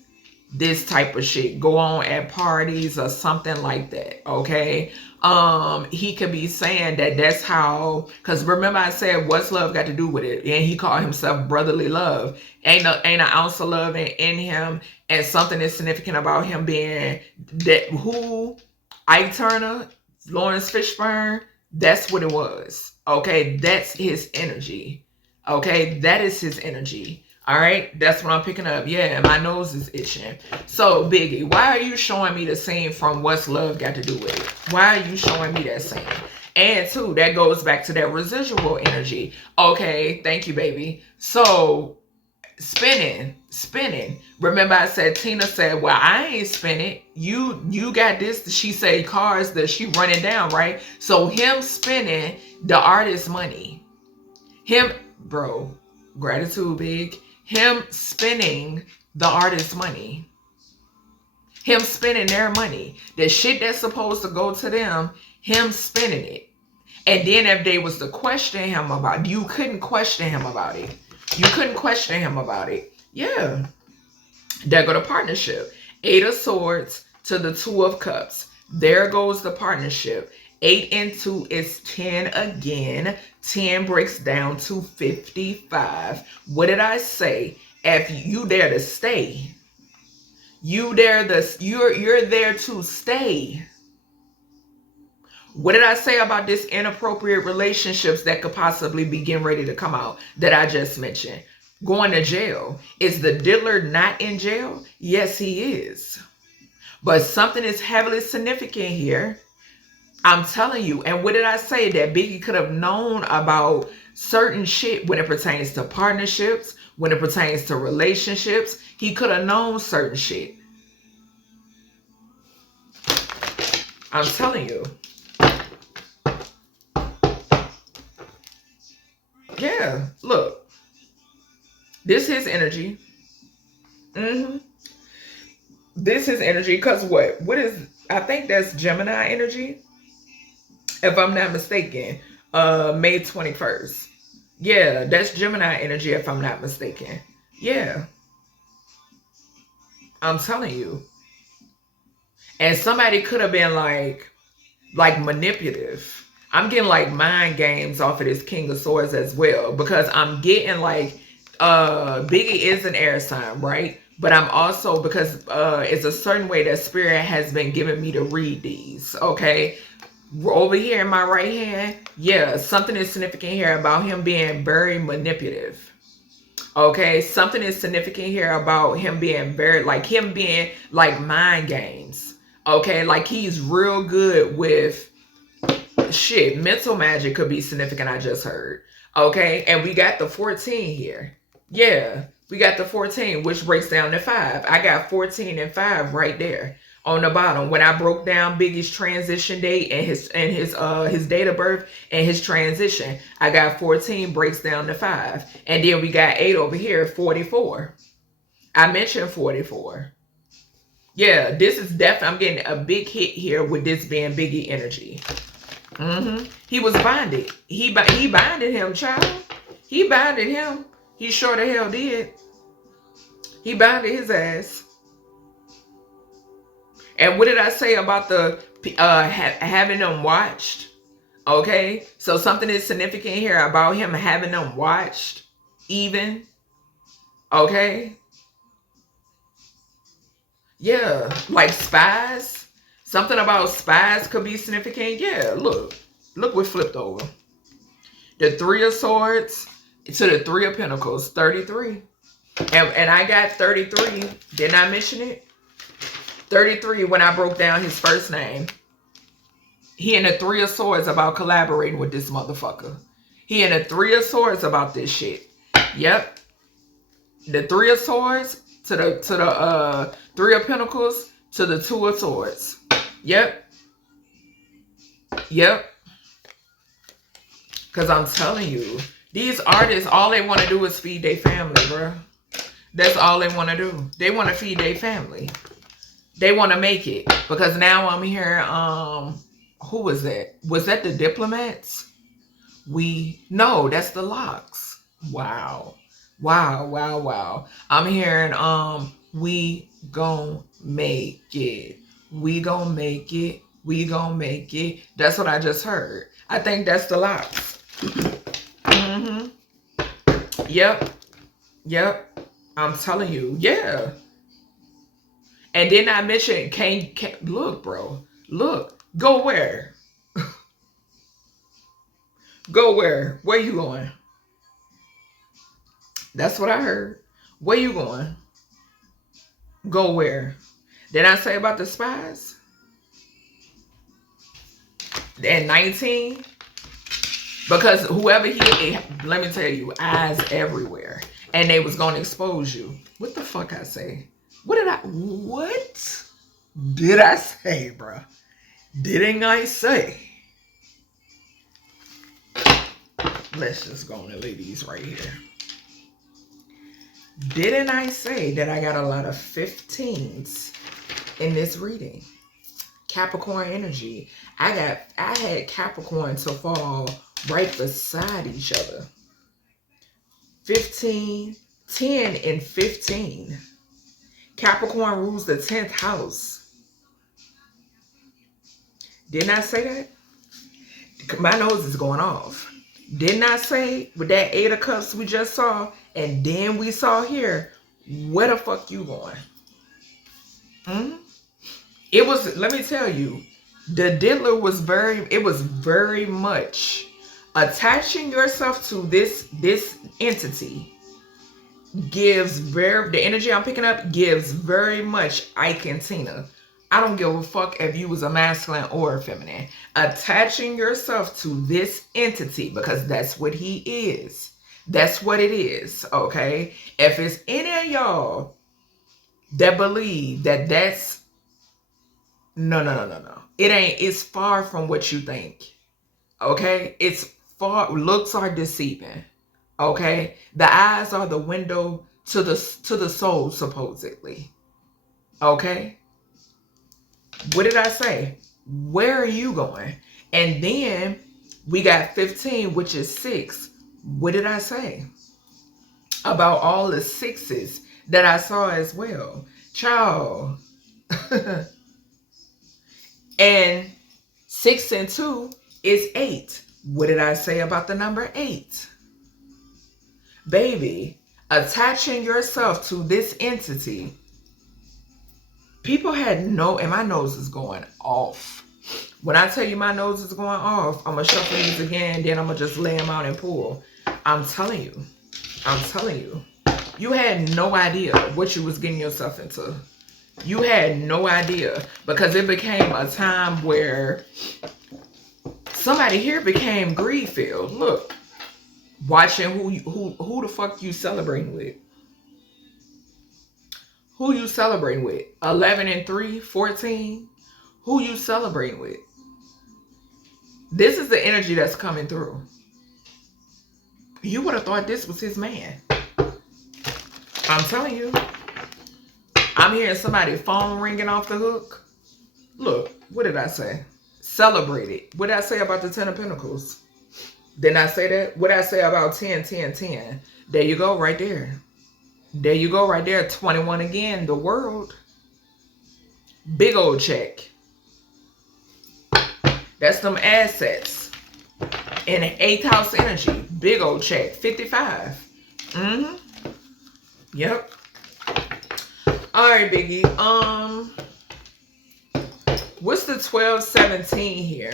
this type of shit go on at parties or something like that, okay? He could be saying that that's how, because remember I said, what's love got to do with it? And he called himself brotherly love. Ain't an ounce of love in him. And something is significant about him being that Ike Turner, Lawrence Fishburne, that's what it was. Okay, that's his energy. Okay, that is his energy. All right, that's what I'm picking up. Yeah, my nose is itching. So, Biggie, why are you showing me the scene from What's Love Got to Do With It? Why are you showing me that scene? And two, that goes back to that residual energy. Okay, thank you, baby. So, spinning. Remember I said, Tina said, well, I ain't spinning. You got this. She said cars that she running down, right? So him spinning the artist money. Him, bro, gratitude, big. Him spending the artist money. Him spending their money. The shit that's supposed to go to them, him spending it. And then if they was to question him about it, you couldn't question him about it. You couldn't question him about it. Yeah. There go the partnership. 8 of Swords to the 2 of Cups. There goes the partnership. 8 and 2 is 10 again. 10 breaks down to 55. What did I say? If you there to stay, you're there to stay. What did I say about this inappropriate relationships that could possibly be getting ready to come out that I just mentioned? Going to jail. Is the diddler not in jail? Yes, he is. But something is heavily significant here. I'm telling you. And what did I say? That Biggie could have known about certain shit when it pertains to partnerships, when it pertains to relationships. He could have known certain shit. I'm telling you. Yeah, look. This is energy. This is energy, because what is, I think that's Gemini energy, if I'm not mistaken. May 21st. Yeah, that's Gemini energy, if I'm not mistaken. Yeah, I'm telling you. And somebody could have been like manipulative. I'm getting like mind games off of this King of Swords as well, because I'm getting like Biggie is an air sign, right? But I'm also, because it's a certain way that spirit has been giving me to read these, okay? Over here in my right hand, yeah, something is significant here about him being very manipulative. Okay, something is significant here about him being very, like him being like mind games. Okay, like he's real good with shit. Mental magic could be significant, I just heard. Okay, and we got the 14 here. Yeah, we got the 14, which breaks down to 5. I got 14 and 5 right there on the bottom. When I broke down Biggie's transition date and his date of birth and his transition, I got 14 breaks down to 5. And then we got 8 over here, 44. I mentioned 44. Yeah, this is definitely, I'm getting a big hit here with this being Biggie energy. He was bonded. He bonded him, child. He bonded him. He sure the hell did. He bonded his ass. And what did I say about the having them watched? Okay, so something is significant here about him having them watched, even. Okay. Yeah, like spies. Something about spies could be significant. Yeah, look what flipped over. The 3 of Swords to the 3 of Pentacles, 33. And I got 33. Didn't I mention it? 33 when I broke down his first name. He in the 3 of Swords about collaborating with this motherfucker. He in the 3 of Swords about this shit. Yep. The 3 of Swords to the 3 of Pentacles to the 2 of Swords. Yep. Yep. Because I'm telling you, these artists, all they want to do is feed their family, bro. That's all they want to do. They want to feed their family. They want to make it. Because now I'm hearing, who was that? Was that the Diplomats? No, that's the Locks. Wow. I'm hearing, we gon' make it. We gon' make it. We gon' make it. That's what I just heard. I think that's the Locks. Yep. I'm telling you, yeah. And then I mentioned, can't look, bro. Look, go where? Go where? Where you going? That's what I heard. Where you going? Go where? Did I say about the spies? And 19? Because whoever let me tell you, eyes everywhere. And they was going to expose you. What the fuck I say? What did I say, bro? Didn't I say? Let's just go on and lay these right here. Didn't I say that I got a lot of 15s in this reading? Capricorn energy. I had Capricorn to fall right beside each other. 15, 10, and 15. Capricorn rules the 10th house. Didn't I say that? My nose is going off. Didn't I say with that 8 of Cups we just saw, and then we saw here, where the fuck you going? It was, let me tell you, the diddler was very much attaching yourself to this entity gives the energy I'm picking up gives very much Ike and Tina. I don't give a fuck if you was a masculine or a feminine. Attaching yourself to this entity, because that's what he is. That's what it is, okay? If it's any of y'all that believe that that's... No. It ain't. It's far from what you think, okay? It's far... Looks are deceiving, Okay? The eyes are the window to the soul, supposedly. Okay? What did I say? Where are you going? And then we got 15, which is 6. What did I say about all the 6s that I saw as well? Child. And 6 and 2 is 8. What did I say about the number 8? Baby, attaching yourself to this entity. People had no, and my nose is going off. When I tell you my nose is going off, I'm going to shuffle these again, then I'm going to just lay them out and pull. I'm telling you. You had no idea what you was getting yourself into. You had no idea, because it became a time where somebody here became greed-filled. Look, watching who the fuck you celebrating with. Who you celebrating with? 11 and 3, 14. Who you celebrating with? This is the energy that's coming through. You would have thought this was his man. I'm telling you. I'm hearing somebody's phone ringing off the hook. Look, what did I say? Celebrate it. What did I say about the 10 of Pentacles? Didn't I say that? What did I say about 10, 10, 10? There you go, right there. There you go, right there. 21 again, the world. Big old check. That's them assets. In 8th house energy. Big old check. 55. Yep. All right, Biggie. What's the 1217 here?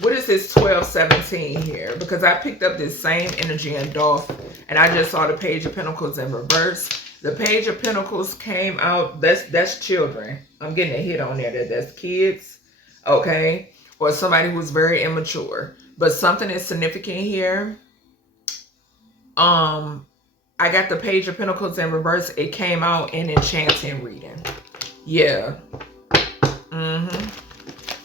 What is this 1217 here? Because I picked up this same energy in Dolph, and I just saw the Page of Pentacles in reverse. The Page of Pentacles came out. That's children. I'm getting a hit on there. That's kids. Okay. Or somebody who's very immature. But something is significant here. I got the Page of Pentacles in reverse. It came out in Chanting reading. Yeah.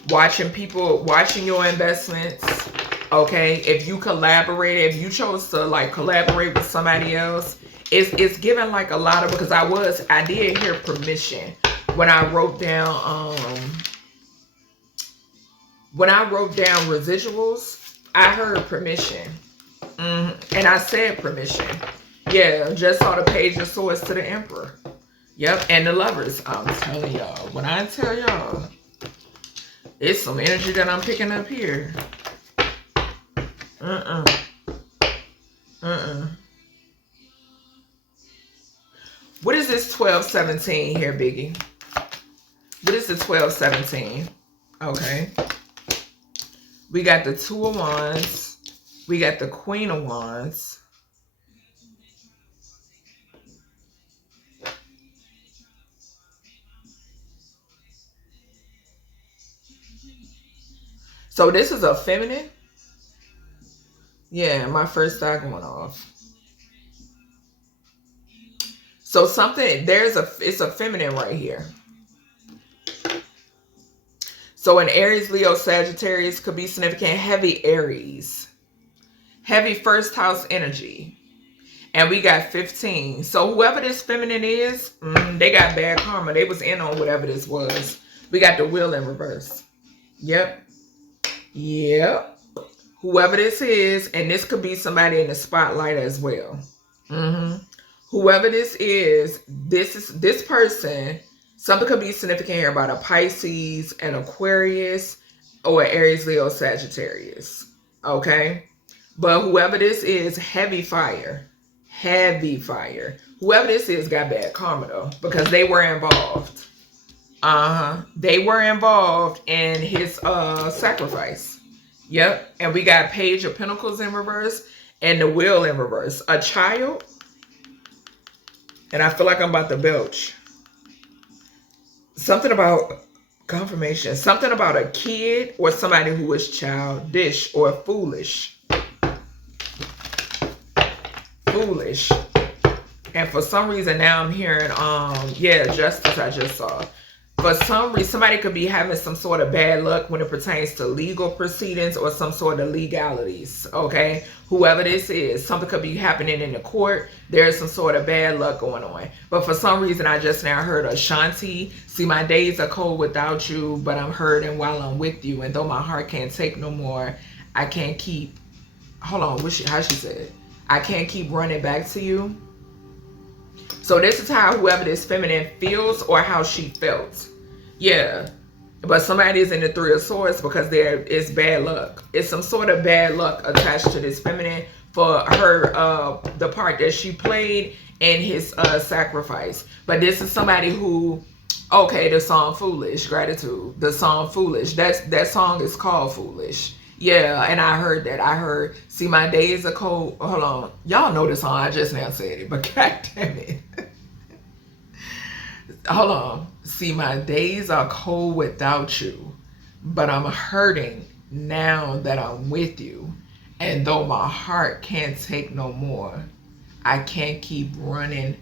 Watching your investments. Okay. If you collaborate, if you chose to like collaborate with somebody else, it's given like a lot of, because I did hear permission when I wrote down, residuals, I heard permission. And I said permission. Yeah, just saw the Page of Swords to the Emperor. Yep, and the Lovers. I'm telling y'all, when I tell y'all, it's some energy that I'm picking up here. What is this 1217 here, Biggie? What is the 1217? Okay. We got the 2 of Wands. We got the Queen of Wands. So this is a feminine? Yeah, my first eye going off. So something, it's a feminine right here. So an Aries, Leo, Sagittarius could be significant. Heavy Aries. Heavy first house energy. And we got 15. So whoever this feminine is, they got bad karma. They was in on whatever this was. We got the Wheel in reverse. Yep. Whoever this is, and this could be somebody in the spotlight as well. Whoever this is this person. Something could be significant here about a Pisces, an Aquarius, or an Aries, Leo, Sagittarius. Okay? But whoever this is, heavy fire. Heavy fire. Whoever this is got bad karma though, because they were involved. They were involved in his sacrifice. Yep. And we got Page of Pentacles in reverse and the Wheel in reverse. A child. And I feel like I'm about to belch. Something about confirmation. Something about a kid or somebody who is childish or foolish. And for some reason now I'm hearing, Justice I just saw. For some reason, somebody could be having some sort of bad luck when it pertains to legal proceedings or some sort of legalities, okay? Whoever this is, something could be happening in the court. There's some sort of bad luck going on. But for some reason, I just now heard a Chanting. See, my days are cold without you, but I'm hurting while I'm with you. And though my heart can't take no more, I can't keep... Hold on, how she said? I can't keep running back to you. So this is how whoever this feminine feels or how she felt. Yeah. But somebody is in the Three of Swords because there is bad luck. It's some sort of bad luck attached to this feminine for her, the part that she played in his sacrifice. But this is somebody who, okay, the song Foolish, Gratitude. The song Foolish. That song is called Foolish. Yeah, and I heard that. I heard, see, my days are cold. Hold on. Y'all know the song. I just now said it, but god damn it. Hold on. See, my days are cold without you, but I'm hurting now that I'm with you. And though my heart can't take no more, I can't keep running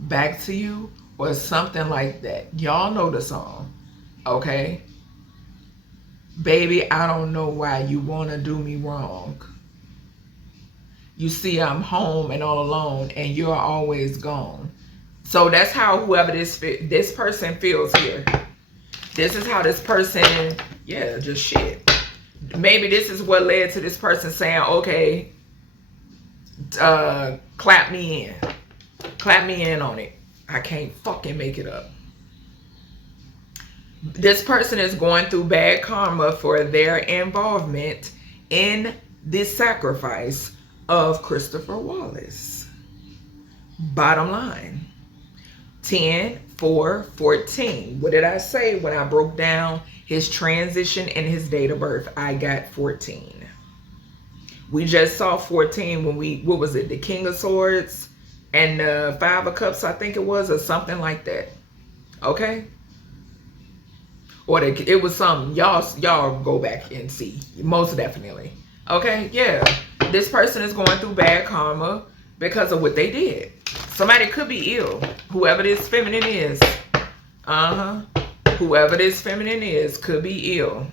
back to you, or something like that. Y'all know the song, okay? Baby, I don't know why you want to do me wrong. You see, I'm home and all alone, and you're always gone. So that's how whoever this person feels here. This is how this person, yeah, just shit. Maybe this is what led to this person saying, okay, clap me in. Clap me in on it. I can't fucking make it up. This person is going through bad karma for their involvement in this sacrifice of Christopher Wallace. Bottom line. 10, 4, 14. What did I say when I broke down his transition and his date of birth? I got 14. We just saw 14 when what was it? The King of Swords and the Five of Cups, I think it was, or something like that. Okay? Or it was something. Y'all go back and see. Most definitely. Okay? Yeah. This person is going through bad karma because of what they did. Somebody could be ill. Whoever this feminine is. Whoever this feminine is could be ill.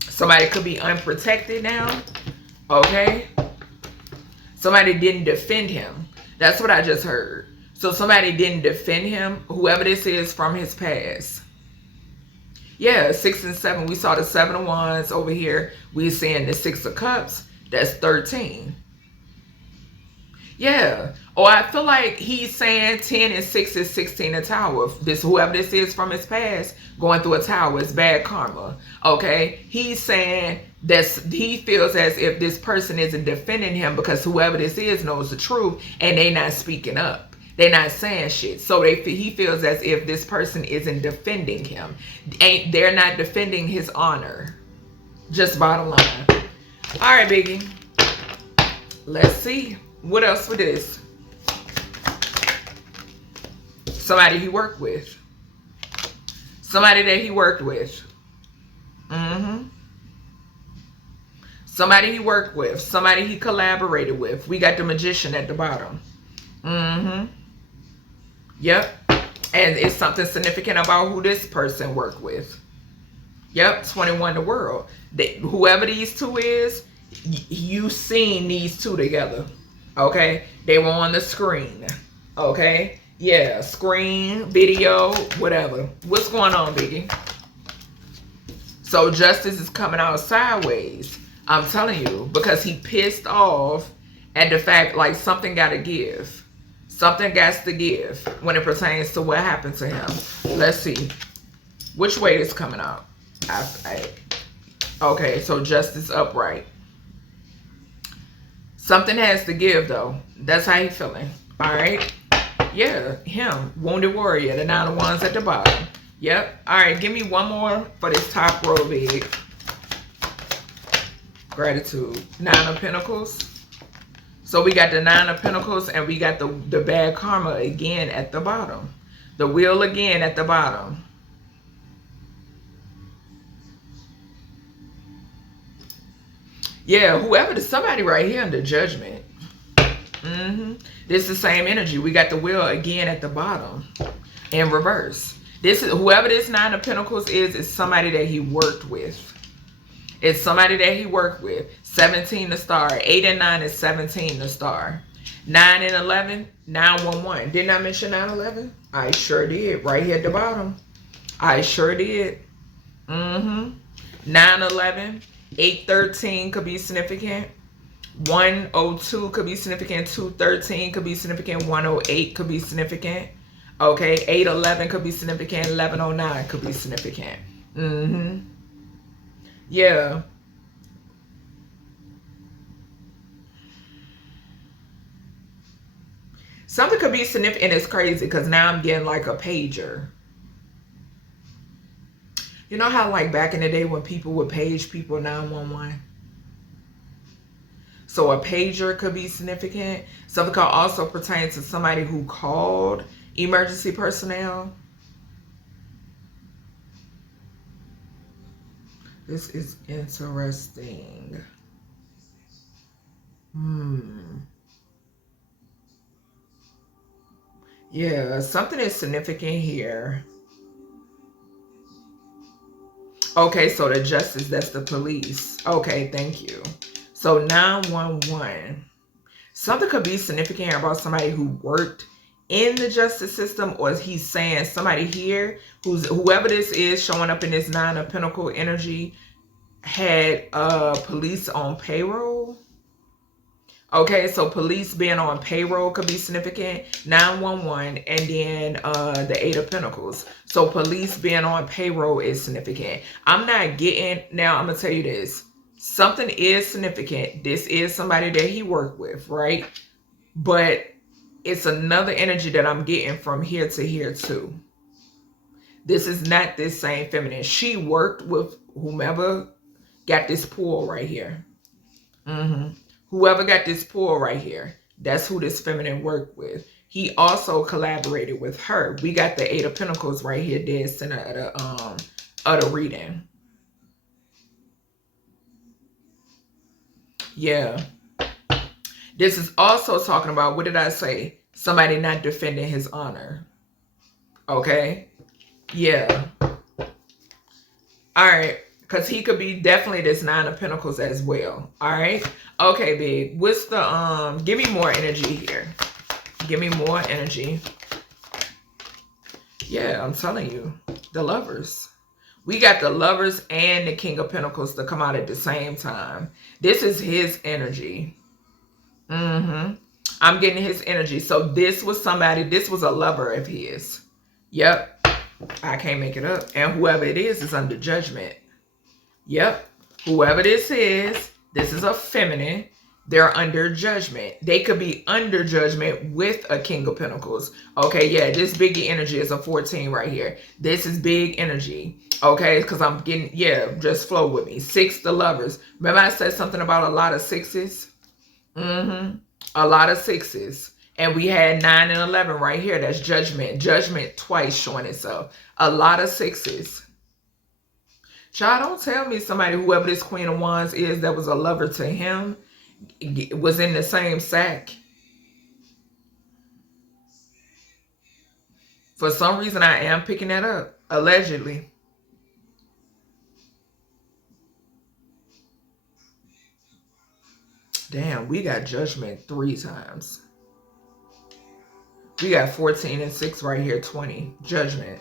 Somebody could be unprotected now. Okay? Somebody didn't defend him. That's what I just heard. So somebody didn't defend him. Whoever this is from his past. Yeah, 6 and 7. We saw the 7 of Wands over here. We're seeing the 6 of Cups. That's 13. Yeah. Or I feel like he's saying 10 and 6 is 16 a tower. Whoever this is from his past going through a tower is bad karma. Okay? He's saying that he feels as if this person isn't defending him because whoever this is knows the truth and they not speaking up. They're not saying shit. So he feels as if this person isn't defending him. They're not defending his honor. Just bottom line. All right, Biggie. Let's see. What else for this? Somebody he worked with. Somebody that he worked with. Somebody he worked with. Somebody he collaborated with. We got the Magician at the bottom. Yep. And it's something significant about who this person worked with. Yep. 21 the world. Whoever these two is, you seen these two together. Okay. They were on the screen. Okay. Yeah. Screen, video, whatever. What's going on, Biggie? So justice is coming out sideways. I'm telling you. Because he pissed off at the fact like something got to give. Something got to give when it pertains to what happened to him. Let's see. Which way is coming out? Okay, so justice upright. Something has to give, though. That's how he's feeling. All right? Yeah, him. Wounded warrior. The 9 of Wands at the bottom. Yep. All right, give me one more for this top row, big. Gratitude. 9 of Pentacles. So we got the 9 of Pentacles and we got the bad karma again at the bottom. The wheel again at the bottom. Yeah, somebody right here under judgment. This is the same energy. We got the wheel again at the bottom in reverse. This is whoever this Nine of Pentacles is somebody that he worked with. It's somebody that he worked with. 17 the star. 8 and 9 is 17 the star. 9 and 11, 911. Didn't I mention 911? I sure did. Right here at the bottom. I sure did. 911. 813 could be significant. 102 could be significant. 213 could be significant. 108 could be significant. Okay. 811 could be significant. 1109 could be significant. Yeah. Something could be significant. It's crazy because now I'm getting like a pager. You know how like back in the day when people would page people 911? So a pager could be significant. Something could also pertain to somebody who called emergency personnel. This is interesting. Yeah, something is significant here. Okay, so the justice, that's the police. Okay, thank you. So 911. Something could be significant here about somebody who worked in the justice system, or he's saying somebody here whoever this is showing up in this Nine of Pentacle energy had police on payroll. Okay, so police being on payroll could be significant. 911 and then the 8 of Pentacles. So police being on payroll is significant. I'm not getting, now I'm going to tell you this. Something is significant. This is somebody that he worked with, right? But it's another energy that I'm getting from here to here too. This is not this same feminine. She worked with whomever got this pull right here. Whoever got this pull right here, that's who this feminine worked with. He also collaborated with her. We got the 8 of Pentacles right here, dead center of the reading. Yeah. This is also talking about, what did I say? Somebody not defending his honor. Okay. Yeah. All right. Because he could be definitely this 9 of Pentacles as well. All right. Okay, babe. What's the, give me more energy here. Give me more energy. Yeah, I'm telling you. The Lovers. We got the Lovers and the King of Pentacles to come out at the same time. This is his energy. I'm getting his energy. So this was somebody, this was a lover of his. Yep. I can't make it up. And whoever it is under judgment. Yep. Whoever this is a feminine. They're under judgment. They could be under judgment with a King of Pentacles. Okay, yeah, this biggie energy is a 14 right here. This is big energy. Okay, because I'm getting, yeah, just flow with me. 6, the Lovers. Remember I said something about a lot of 6s? A lot of 6s. And we had 9 and 11 right here. That's judgment. Judgment twice showing itself. A lot of 6s. Child, don't tell me somebody, whoever this Queen of Wands is, that was a lover to him, was in the same sack. For some reason, I am picking that up. Allegedly. Damn, we got judgment 3 times. We got 14 and 6 right here, 20. Judgment.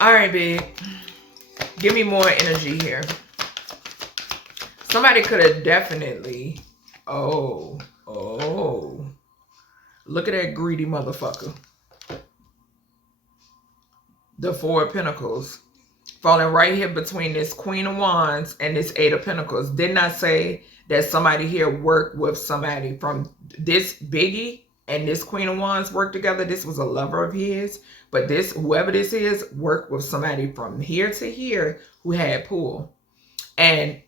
All right, babe. Give me more energy here. Somebody could have definitely... Oh. Look at that greedy motherfucker. The 4 of Pentacles. Falling right here between this Queen of Wands and this 8 of Pentacles. Didn't I say that somebody here worked with somebody from this biggie and this Queen of Wands worked together? This was a lover of his. But this, whoever this is, worked with somebody from here to here who had pull. And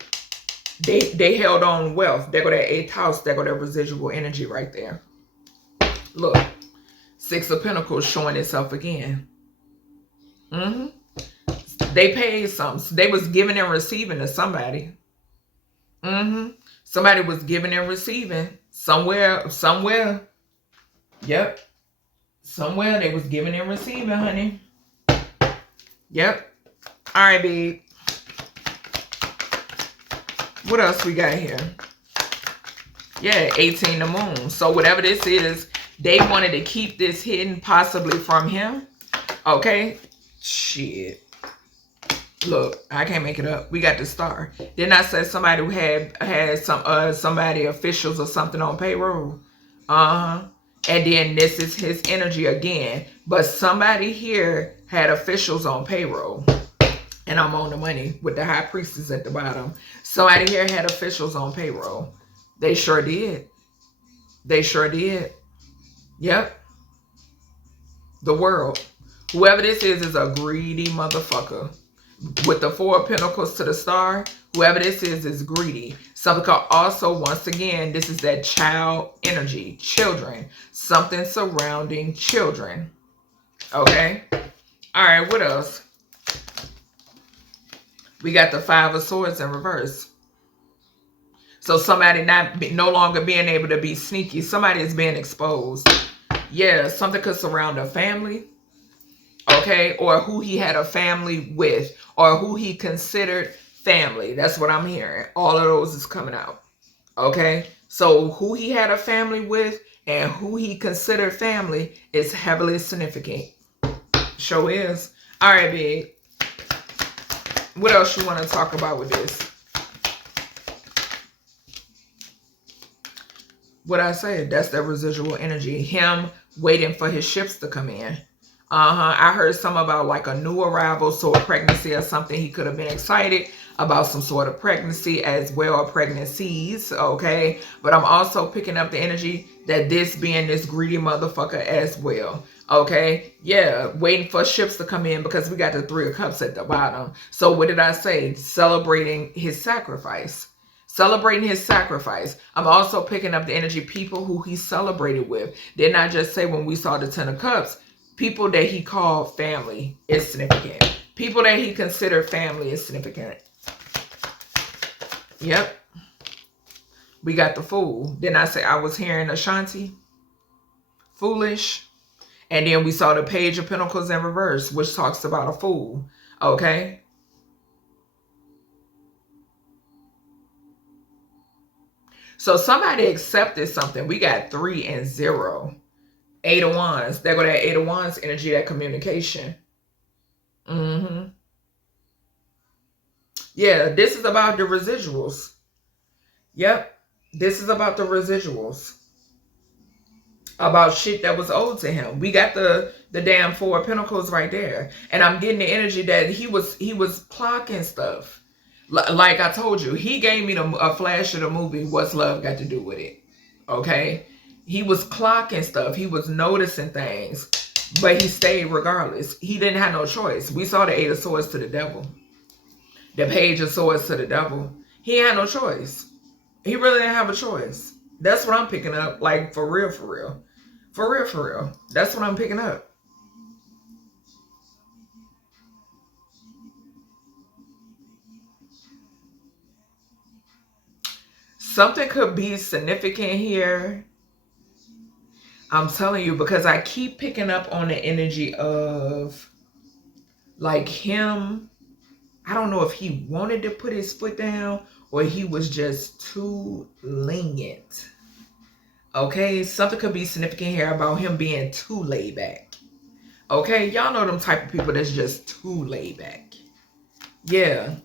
they held on wealth. There go that 8th house. There go that residual energy right there. Look. 6 of Pentacles showing itself again. They paid something. They was giving and receiving to somebody. Somebody was giving and receiving. Somewhere. Yep. Somewhere they was giving and receiving, honey. Yep. All right, babe. What else we got here? Yeah, 18 the moon. So whatever this is, they wanted to keep this hidden possibly from him. Okay. Shit. Look, I can't make it up. We got the star. Didn't I say somebody who had somebody officials or something on payroll? And then this is his energy again. But somebody here had officials on payroll. And I'm on the money with the high priestess at the bottom. Somebody here had officials on payroll. They sure did. They sure did. Yep. The world. Whoever this is a greedy motherfucker. With the 4 of Pentacles to the star, whoever this is greedy. Something called also, once again, this is that child energy. Children. Something surrounding children. Okay? All right, what else? We got the 5 of Swords in reverse. So somebody no longer being able to be sneaky. Somebody is being exposed. Yeah, something could surround a family. Okay, or who he had a family with, or who he considered family. That's what I'm hearing. All of those is coming out. Okay, so who he had a family with and who he considered family is heavily significant. Sure is. All right, big. What else you want to talk about with this? What I said, that's that residual energy. Him waiting for his ships to come in. I heard some about like a new arrival, so a pregnancy or something. He could have been excited about some sort of pregnancy as well, or pregnancies, okay? But I'm also picking up the energy that this being this greedy motherfucker as well, okay? Yeah, waiting for ships to come in because we got the 3 of Cups at the bottom. So what did I say? Celebrating his sacrifice. Celebrating his sacrifice. I'm also picking up the energy people who he celebrated with. Didn't I just say when we saw the 10 of Cups, people that he called family is significant. People that he considered family is significant. Yep. We got the Fool. Didn't I say I was hearing Ashanti? Foolish. And then we saw the Page of Pentacles in reverse, which talks about a fool. Okay. So somebody accepted something. We got 3 and 0. 8 of Wands. There go that 8 of Wands energy, that communication. Yeah, this is about the residuals. Yep. This is about the residuals. About shit that was owed to him. We got the damn 4 of Pentacles right there. And I'm getting the energy that he was clocking stuff. Like I told you, he gave me a flash of the movie, What's Love Got to Do With It? Okay? He was clocking stuff. He was noticing things. But he stayed regardless. He didn't have no choice. We saw the 8 of Swords to the devil. The Page of Swords to the devil. He had no choice. He really didn't have a choice. That's what I'm picking up. Like, for real, for real. For real, for real. That's what I'm picking up. Something could be significant here. I'm telling you, because I keep picking up on the energy of like him. I don't know if he wanted to put his foot down or he was just too lenient. Okay, something could be significant here about him being too laid back. Okay, y'all know them type of people that's just too laid back. Yeah.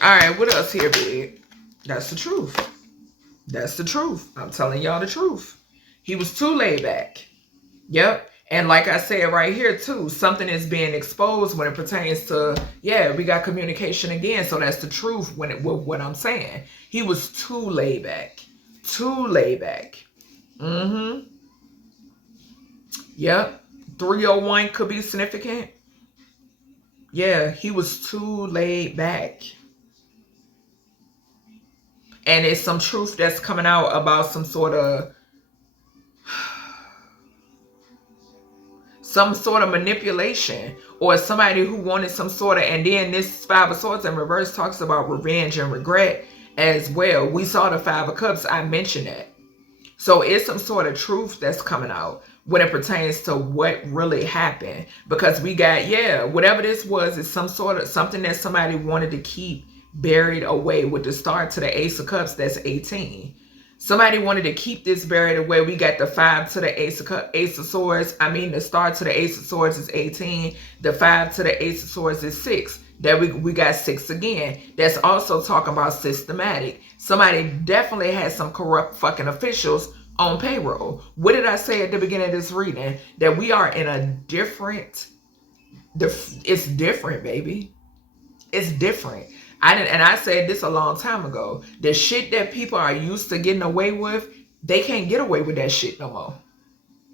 All right, what else here, big? That's the truth. That's the truth. I'm telling y'all the truth. He was too laid back. Yep. And like I said right here too, something is being exposed when it pertains to, yeah, we got communication again. So that's the truth with what I'm saying. He was too laid back. Too laid back. Yep. 301 could be significant. Yeah, he was too laid back. And it's some truth that's coming out about some sort of manipulation or somebody who wanted some sort of, and then this 5 of Swords in reverse talks about revenge and regret as well. We saw the 5 of Cups. I mentioned that. So it's some sort of truth that's coming out. when it pertains to what really happened. Because we got, yeah, whatever this was is some sort of something that somebody wanted to keep buried away. With the star to the Ace of Cups, that's 18. Somebody wanted to keep this buried away. We got the 5 to the Ace of Cups, Ace of Swords. I mean, the star to the Ace of Swords is 18. The 5 to the Ace of Swords is 6. That we got 6 again. That's also talking about systematic. Somebody definitely had some corrupt fucking officials on payroll. What did I say at the beginning of this reading? That we are in a different, it's different, baby. It's different. I said this a long time ago. The shit that people are used to getting away with, they can't get away with that shit no more.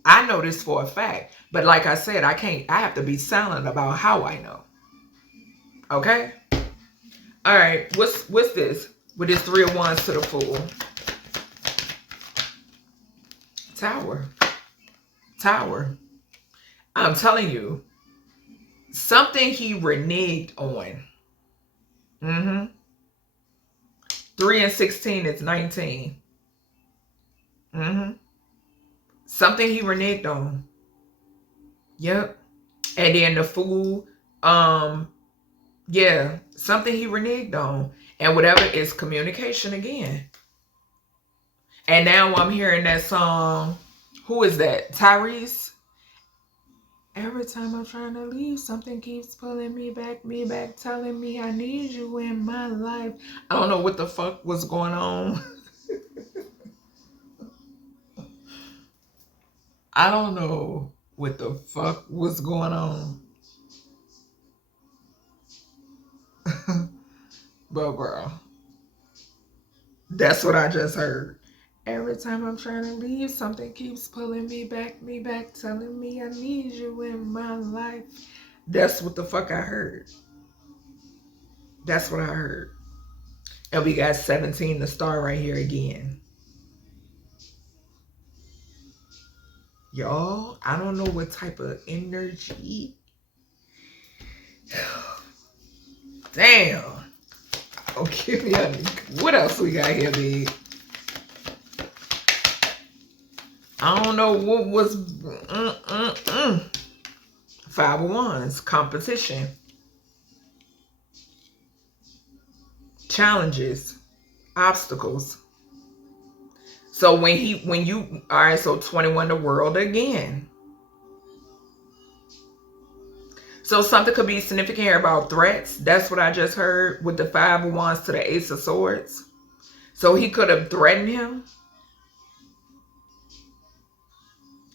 I know this for a fact. But like I said, I have to be silent about how I know. Okay? All right, what's this? With this 3 of Wands to the Fool. Tower. I'm telling you, something he reneged on. 3 and 16 is 19. Something he reneged on. Yep. And then the Fool, yeah, something he reneged on. And whatever is communication again. And now I'm hearing that song. Who is that? Tyrese? Every time I'm trying to leave, something keeps pulling me back, telling me I need you in my life. I don't know what the fuck was going on. I don't know what the fuck was going on. But girl, that's what I just heard. Every time I'm trying to leave, something keeps pulling me back, telling me I need you in my life. That's what the fuck I heard. That's what I heard. And we got 17, the star right here again. Y'all, I don't know what type of energy. Damn. Okay, what else we got here, big? I don't know what was 5 of Wands, competition, challenges, obstacles. So all right, so 21, the World again. So something could be significant here about threats. That's what I just heard with the 5 of Wands to the Ace of Swords. So he could have threatened him.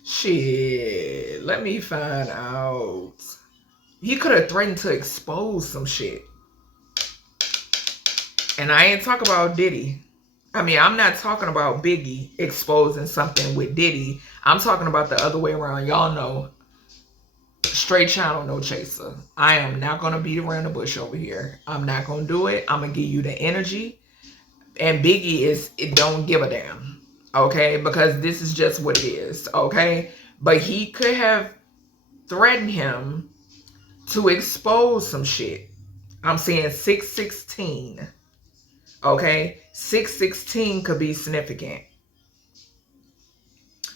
Shit, let me find out. He could have threatened to expose some shit. And I ain't talking about Diddy. I mean, I'm not talking about Biggie exposing something with Diddy. I'm talking about the other way around. Y'all know, straight channel, no chaser. I am not going to beat around the bush over here. I'm not going to do it. I'm going to give you the energy. And Biggie it don't give a damn. Okay, because this is just what it is, okay? But he could have threatened him to expose some shit. I'm saying 616, okay? 616 could be significant.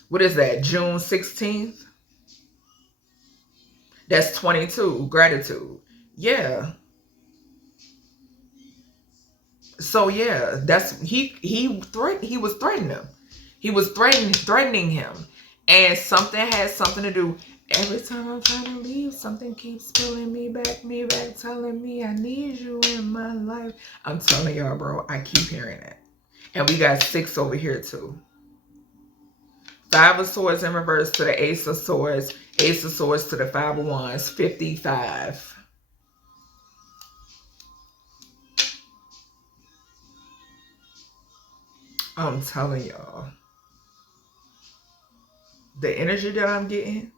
What is that, June 16th? That's 22, gratitude. Yeah. So yeah, that's he was threatening him. He was threatening him. And something has something to do. Every time I'm trying to leave, something keeps pulling me back, telling me I need you in my life. I'm telling y'all, bro, I keep hearing that. And we got 6 over here too. 5 of Swords in reverse to the Ace of Swords. Ace of Swords to the 5 of Wands. 55. I'm telling y'all. The energy that I'm getting.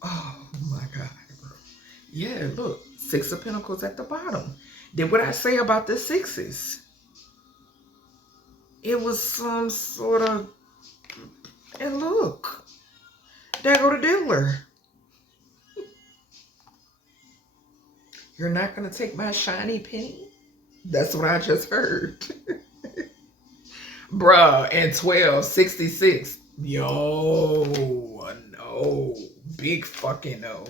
Oh my God, bro. Yeah, look. 6 of Pentacles at the bottom. Then what I say about the 6s? It was some sort of... And look. There go the diddler. You're not going to take my shiny penny? That's what I just heard. Bruh, and 12, 66. Yo, no. Big fucking no.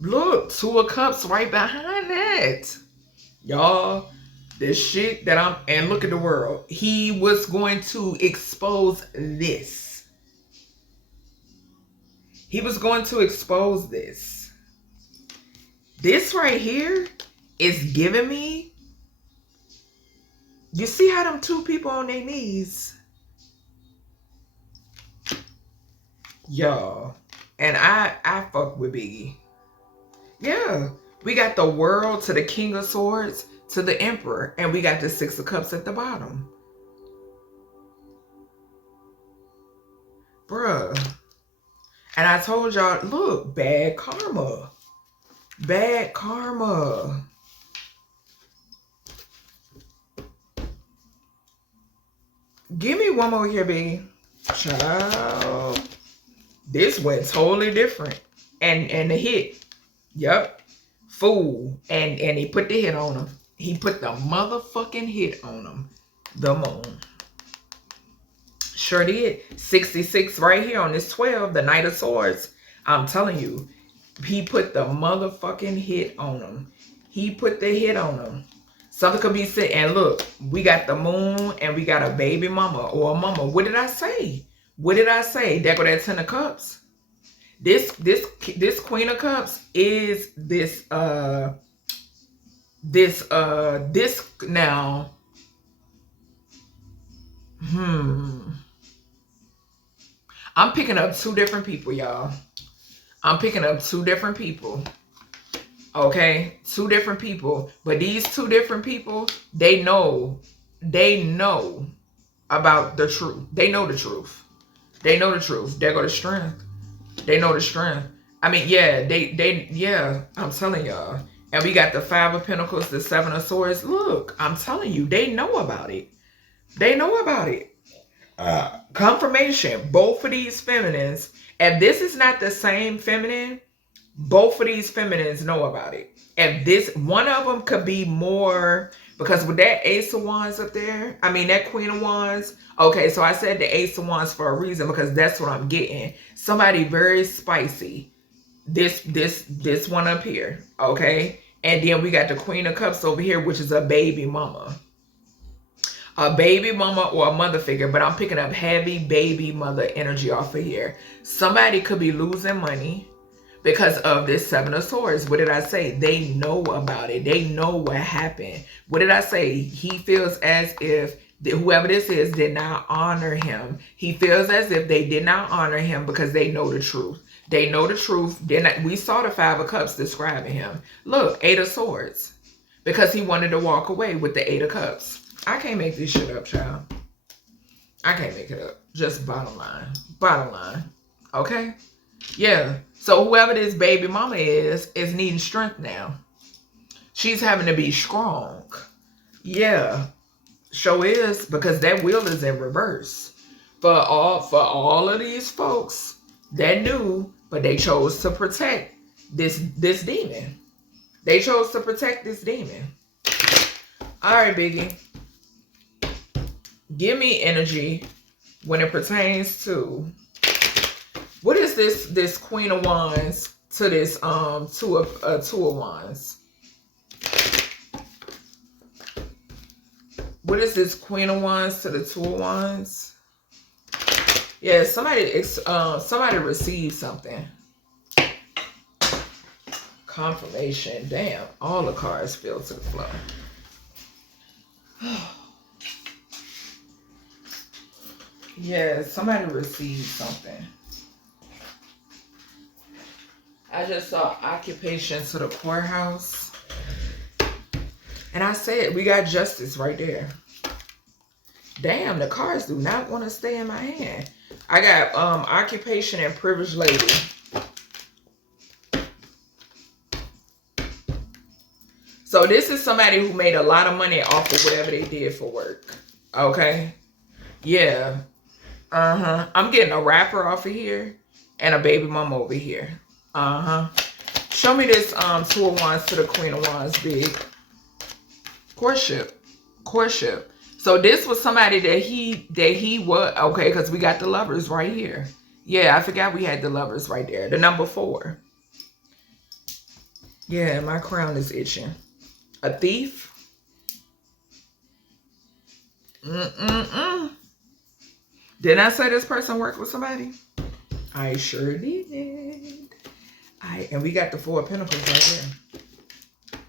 Look, 2 of Cups right behind that. Y'all, this shit that and look at the world. He was going to expose this. He was going to expose this. This right here is giving me, you see how them 2 people on their knees? Y'all, and I fuck with Biggie. Yeah, we got the World to the King of Swords to the Emperor, and we got the 6 of Cups at the bottom. Bruh. And I told y'all, look, bad karma. Bad karma. Give me one more here, baby. Child. This went totally different. And the hit. Yep. Fool. And he put the hit on him. He put the motherfucking hit on him. The moon. Sure did. 66 right here on this 12. The Knight of Swords. I'm telling you. He put the motherfucking hit on him. He put the hit on him. Something could be said. And look. We got the moon. And we got a baby mama. Or a mama. What did I say? What did I say? There go that 10 of Cups. This Queen of Cups is this now. I'm picking up 2 different people, y'all. I'm picking up 2 different people. Okay? 2 different people. But these 2 different people, they know about the truth. They know the truth. They know the truth. There go the strength. They know the strength. I mean, yeah, yeah, I'm telling y'all. And we got the 5 of Pentacles, the 7 of Swords. Look, I'm telling you, they know about it. They know about it. Confirmation. Both of these feminines, and this is not the same feminine, both of these feminines know about it. And this, one of them could be more, because with that Ace of Wands up there, I mean, that Queen of Wands, okay, so I said the Ace of Wands for a reason, because that's what I'm getting. Somebody very spicy. This one up here, okay? And then we got the Queen of Cups over here, which is a baby mama. A baby mama or a mother figure, but I'm picking up heavy baby mother energy off of here. Somebody could be losing money because of this 7 of Swords. What did I say? They know about it. They know what happened. What did I say? He feels as if whoever this is did not honor him. He feels as if they did not honor him because they know the truth. They know the truth. We saw the 5 of Cups describing him. Look, 8 of Swords. Because he wanted to walk away with the 8 of Cups. I can't make this shit up, child. I can't make it up. Just bottom line. Bottom line. Okay? Yeah. So whoever this baby mama is needing strength now. She's having to be strong. Yeah. Sure is, because that wheel is in reverse. For all of these folks that knew, but they chose to protect this demon. They chose to protect this demon. All right, Biggie. Give me energy when it pertains to, what is this Queen of Wands to this two of Wands? What is this Queen of Wands to the 2 of Wands? Yeah, somebody received something. Confirmation. Damn, all the cards fell to the floor. Yeah, somebody received something. I just saw occupation to the courthouse. And I said, we got justice right there. Damn, the cards do not want to stay in my hand. I got occupation and privileged lady. So this is somebody who made a lot of money off of whatever they did for work. Okay? Yeah. I'm getting a rapper off of here and a baby mama over here. Show me this 2 of Wands to the Queen of Wands, big. Courtship. So this was somebody that he was, okay, because we got the Lovers right here. Yeah, I forgot we had the Lovers right there. The number 4. Yeah, my crown is itching. A thief. Didn't I say this person worked with somebody? I sure did. And we got the 4 of Pentacles right there.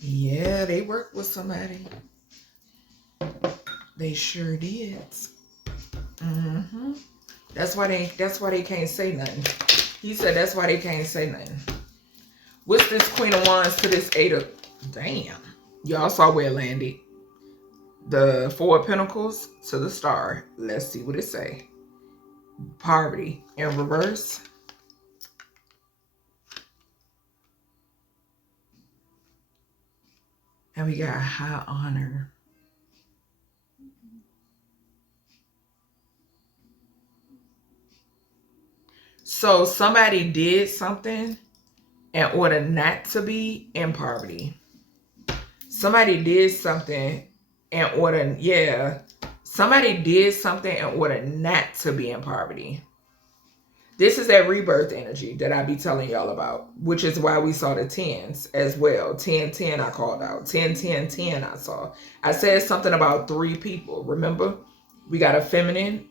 Yeah, they worked with somebody. They sure did. That's why they can't say nothing. He said that's why they can't say nothing. What's this Queen of Wands to this 8 of... Damn. Y'all saw where it landed. The 4 of Pentacles to the Star. Let's see what it say. Poverty in reverse. And we got high honor. So somebody did something in order not to be in poverty. Somebody did something in order, somebody did something in order not to be in poverty. This is that rebirth energy that I be telling y'all about, which is why we saw the 10s as well. 10, 10 I called out. 10, 10, 10 I saw. I said something about 3 people. Remember? We got a feminine,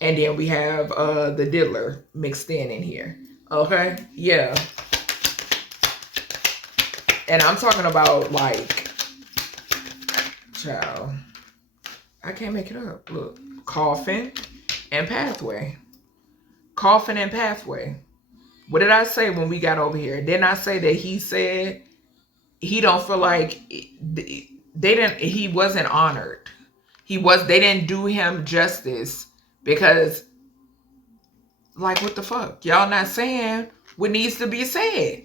and then we have the diddler mixed in here. Okay? Yeah. And I'm talking about like, child, I can't make it up. Look, coffin and pathway. Coffin and pathway. What did I say when we got over here? Didn't I say that he said he don't feel like he wasn't honored. They didn't do him justice because, like, what the fuck? Y'all not saying what needs to be said.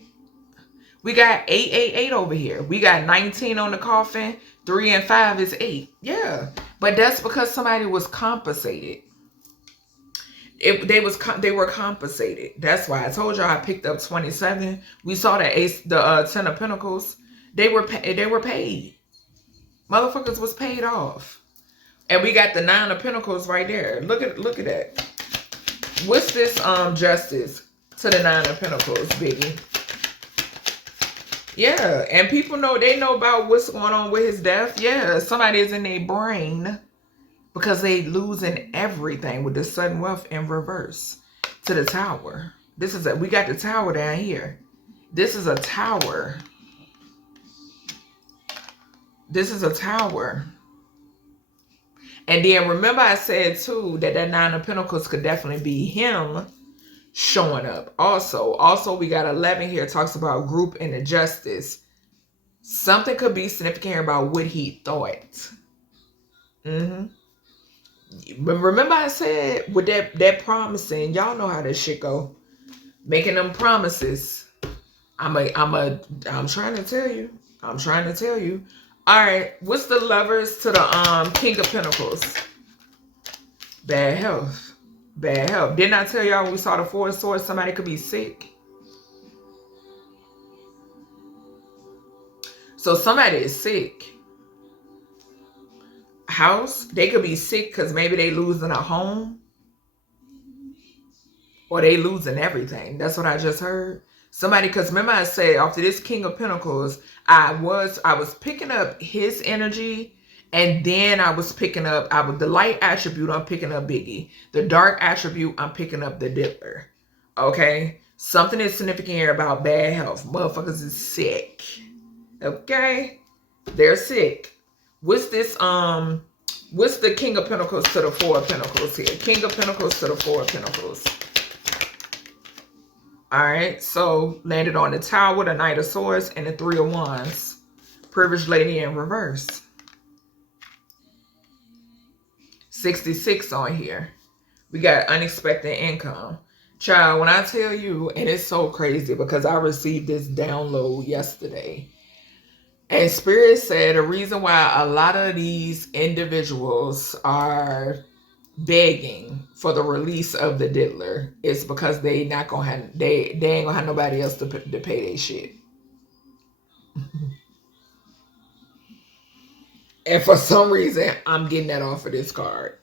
We got 888 over here. We got 19 on the coffin. 3 and 5 is 8. Yeah. But that's because somebody was compensated. They were compensated. That's why I told y'all I picked up 27. We saw the 10 of Pentacles. They were paid. Motherfuckers was paid off. And we got the 9 of Pentacles right there. Look at that. What's this justice to the 9 of Pentacles, Biggie? Yeah, and people know, they know about what's going on with his death. Yeah, somebody is in their brain because they losing everything with the sudden wealth in reverse to the Tower. We got the Tower down here. This is a tower. This is a tower. And then remember I said too that 9 of Pentacles could definitely be him showing up. Also we got 11 here. Talks about group and the justice. Something could be significant here about what he thought. But remember I said with that promising, y'all know how this shit go. Making them promises. I'm trying to tell you. I'm trying to tell you. All right, what's the Lovers to the King of Pentacles? Bad health. Bad health. Didn't I tell y'all when we saw the 4 of Swords, somebody could be sick? So somebody is sick. House, they could be sick because maybe they losing a home. Or they losing everything. That's what I just heard. Somebody, because remember I said after this King of Pentacles, I was picking up his energy, and then I was picking up the light attribute, I'm picking up Biggie. The dark attribute, I'm picking up the Diddler. Okay? Something is significant here about bad health. Motherfuckers is sick. Okay? They're sick. What's this what's the King of Pentacles to the 4 of Pentacles here? King of Pentacles to the 4 of Pentacles. All right, so landed on the Tower, the Knight of Swords, and the 3 of Wands. Privileged Lady in reverse. 66 on here. We got unexpected income. Child, when I tell you, and it's so crazy because I received this download yesterday. And Spirit said the reason why a lot of these individuals are begging for the release of the Diddler is because they ain't gonna have nobody else to pay their shit. And for some reason, I'm getting that off of this card.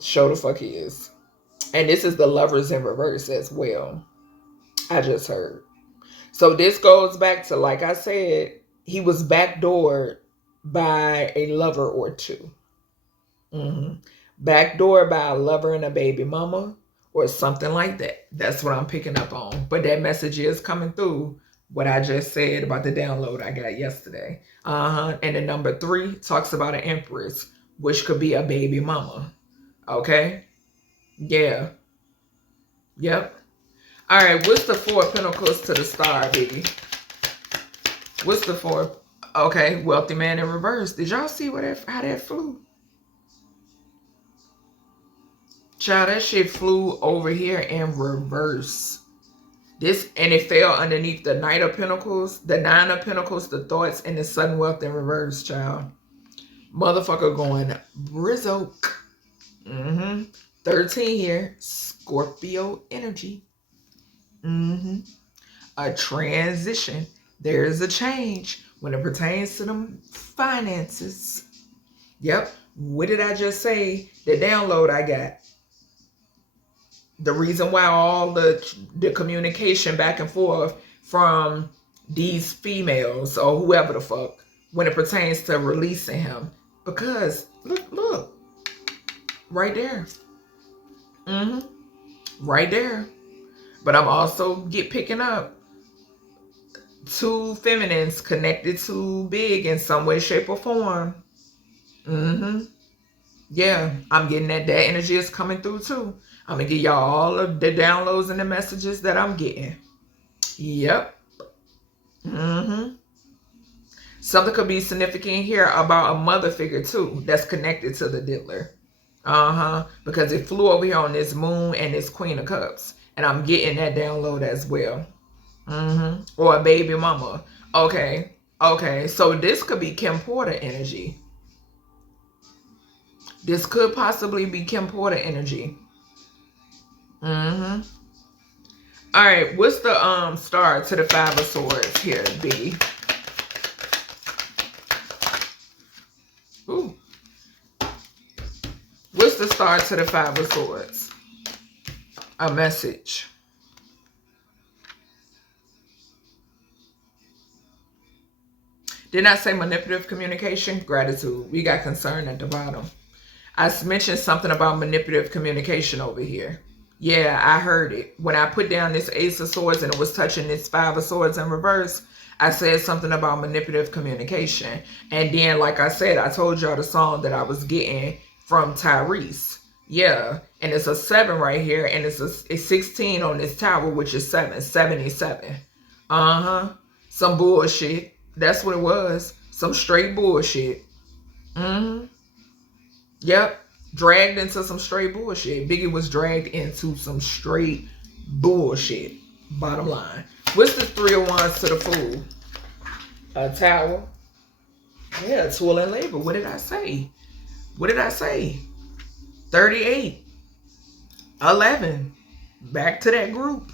Show the fuck he is. And this is the Lovers in reverse as well. I just heard. So this goes back to, like I said, he was backdoored by a lover or two. Backdoored by a lover and a baby mama or something like that. That's what I'm picking up on. But that message is coming through what I just said about the download I got yesterday. And the number 3 talks about an empress, which could be a baby mama. Okay? Yeah. Yep. All right, what's the 4 of Pentacles to the star, baby? What's the 4? Okay, wealthy man in reverse. Did y'all see how that flew? Child, that shit flew over here in reverse. And it fell underneath the Knight of Pentacles, the 9 of Pentacles, the thoughts, and the sudden wealth in reverse, child. Motherfucker going brizoke. 13 here, Scorpio energy. A transition. There is a change when it pertains to them finances. Yep. What did I just say? The download I got. The reason why all the communication back and forth from these females or whoever the fuck when it pertains to releasing him. Because look. Right there. Right there. But I'm also picking up 2 feminines connected to Big in some way, shape, or form. Yeah, I'm getting that energy is coming through too. I'm going to give y'all all of the downloads and the messages that I'm getting. Yep. Something could be significant here about a mother figure too that's connected to the diddler. Because it flew over here on this moon and this Queen of Cups. And I'm getting that download as well. Or a baby mama. Okay. So this could be Kim Porter energy. This could possibly be Kim Porter energy. All right. What's the star to the 5 of Swords here, B? Ooh. What's the star to the 5 of Swords? A message. Did not say manipulative communication? Gratitude. We got concern at the bottom. I mentioned something about manipulative communication over here. Yeah, I heard it. When I put down this Ace of Swords and it was touching this 5 of Swords in reverse, I said something about manipulative communication. And then, like I said, I told y'all the song that I was getting from Tyrese. Yeah, and it's a 7 right here, and it's 16 on this tower, which is 77. Some bullshit. That's what it was. Some straight bullshit. Yep. Dragged into some straight bullshit. Biggie was dragged into some straight bullshit. Bottom line. What's the 3 of Wands to the Fool? A Tower. Yeah, toil and labor. What did I say? 38. 11. Back to that group.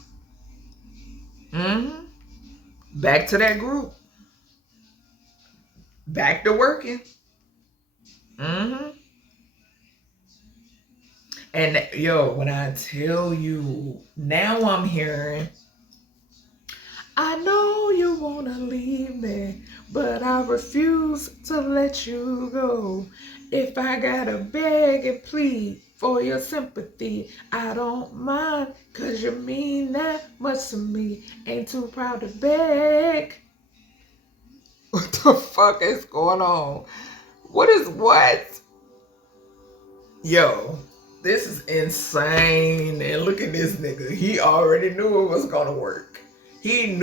Back to that group. Back to working. And yo, when I tell you, now I'm hearing, I know you want to leave me, but I refuse to let you go. If I gotta beg and plead for your sympathy, I don't mind, cause you mean that much to me. Ain't too proud to beg. What the fuck is going on? What? Yo, this is insane. And look at this nigga. He already knew it was gonna work. 8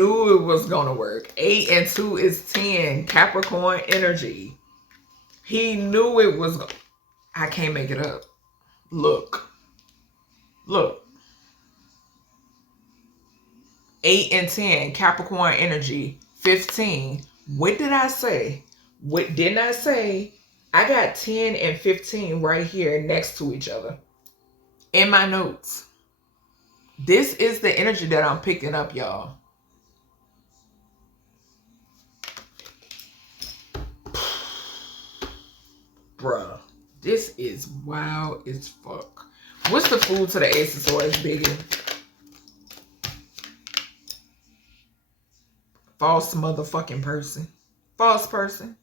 and 2 is 10. Capricorn energy. He knew it was. I can't make it up. Look. 8 and 10. Capricorn energy. 15. What did I say? What didn't I say? I got 10 and 15 right here next to each other in my notes. This is the energy that I'm picking up, y'all. Bruh, this is wild as fuck. What's the food to the Ace of Swords, Biggie? False motherfucking person. False person.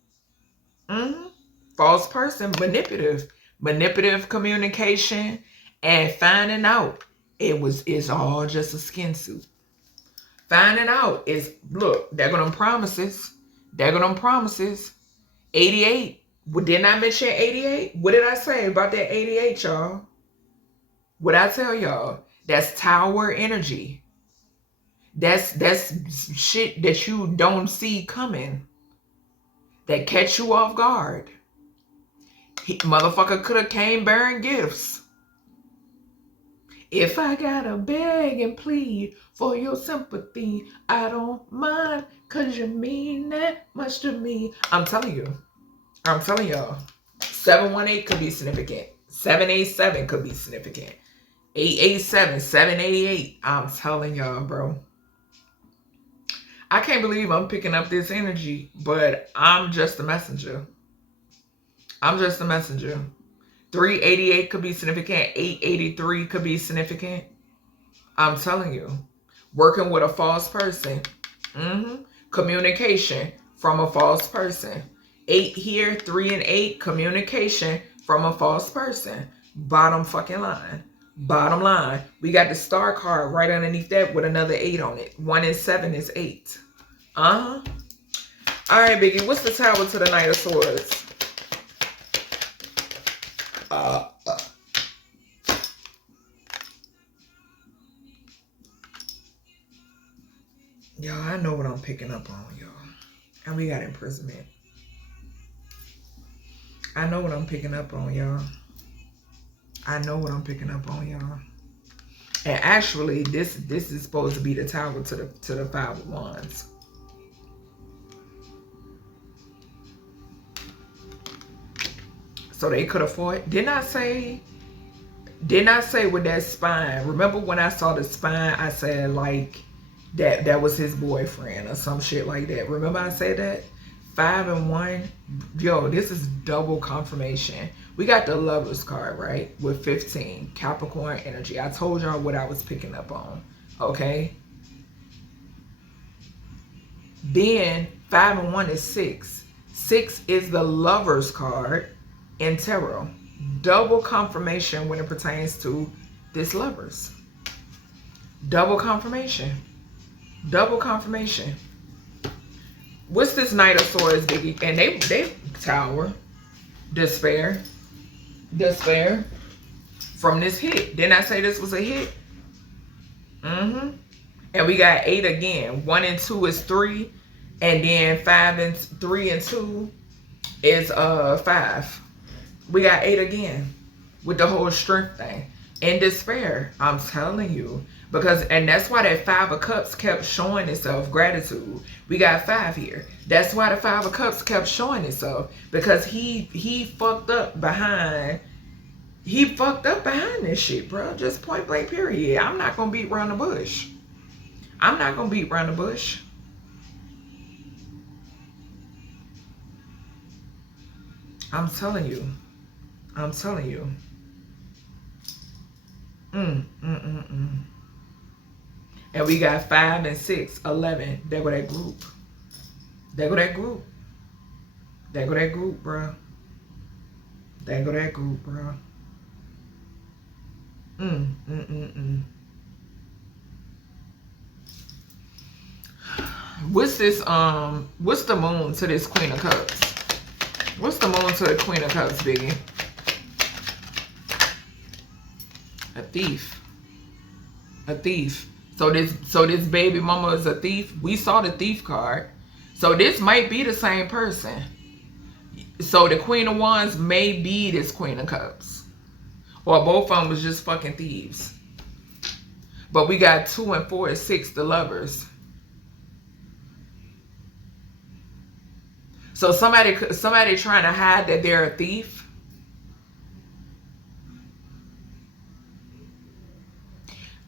False person. Manipulative. Manipulative communication and finding out it's all just a skin suit. Finding out is, look, there go them promises. There go them promises. 88. Didn't I mention 88? What did I say about that 88, y'all? What I tell y'all? That's tower energy. That's shit that you don't see coming. That catch you off guard. Motherfucker could have came bearing gifts. If I gotta beg and plead for your sympathy, I don't mind, cause you mean that much to me. I'm telling you. I'm telling y'all. 718 could be significant. 787 could be significant. 887, 788. I'm telling y'all, bro. I can't believe I'm picking up this energy, but I'm just a messenger. I'm just a messenger. 388 could be significant. 883 could be significant. I'm telling you. Working with a false person. Communication from a false person. 8 here, 3 and 8. Communication from a false person. Bottom fucking line. Bottom line. We got the star card right underneath that with another 8 on it. 1 and 7 is 8. All right, Biggie. What's the tower to the Knight of Swords? Y'all, I know what I'm picking up on, y'all. And we got imprisonment. I know what I'm picking up on, y'all. I know what I'm picking up on, y'all. And actually, this is supposed to be the tower to the 5 of Wands. So they could have fought. Didn't I say with that spine? Remember when I saw the spine, I said like that was his boyfriend or some shit like that. Remember I said that? 5 and 1. Yo, this is double confirmation. We got the Lovers card, right? With 15. Capricorn energy. I told y'all what I was picking up on. Okay? Then 5 and 1 is 6. 6 is the Lovers card in tarot. Double confirmation when it pertains to this Lovers. Double confirmation. Double confirmation. What's this Knight of Swords, Biggie? And they tower. Despair. Despair. From this hit. Didn't I say this was a hit? And we got 8 again. 1 and 2 is 3. And then 5 and 3 and 2 is 5. We got 8 again. With the whole strength thing. And despair. I'm telling you. Because, and that's why that 5 of Cups kept showing itself. Gratitude. We got 5 here. That's why the 5 of Cups kept showing itself. Because he fucked up behind. He fucked up behind this shit, bro. Just point blank period. I'm not going to beat around the bush. I'm not going to beat around the bush. I'm telling you. I'm telling you. And we got 5 and 6, 11. There go that group. There go that group. There go that group, bro. There go that group, bro. What's this, what's the moon to this Queen of Cups? What's the moon to the Queen of Cups, Biggie? A thief. A thief. So this baby mama is a thief. We saw the thief card. So this might be the same person. So the Queen of Wands may be this Queen of Cups. Or both of them was just fucking thieves. But we got 2 and 4 and 6, the Lovers. So somebody trying to hide that they're a thief.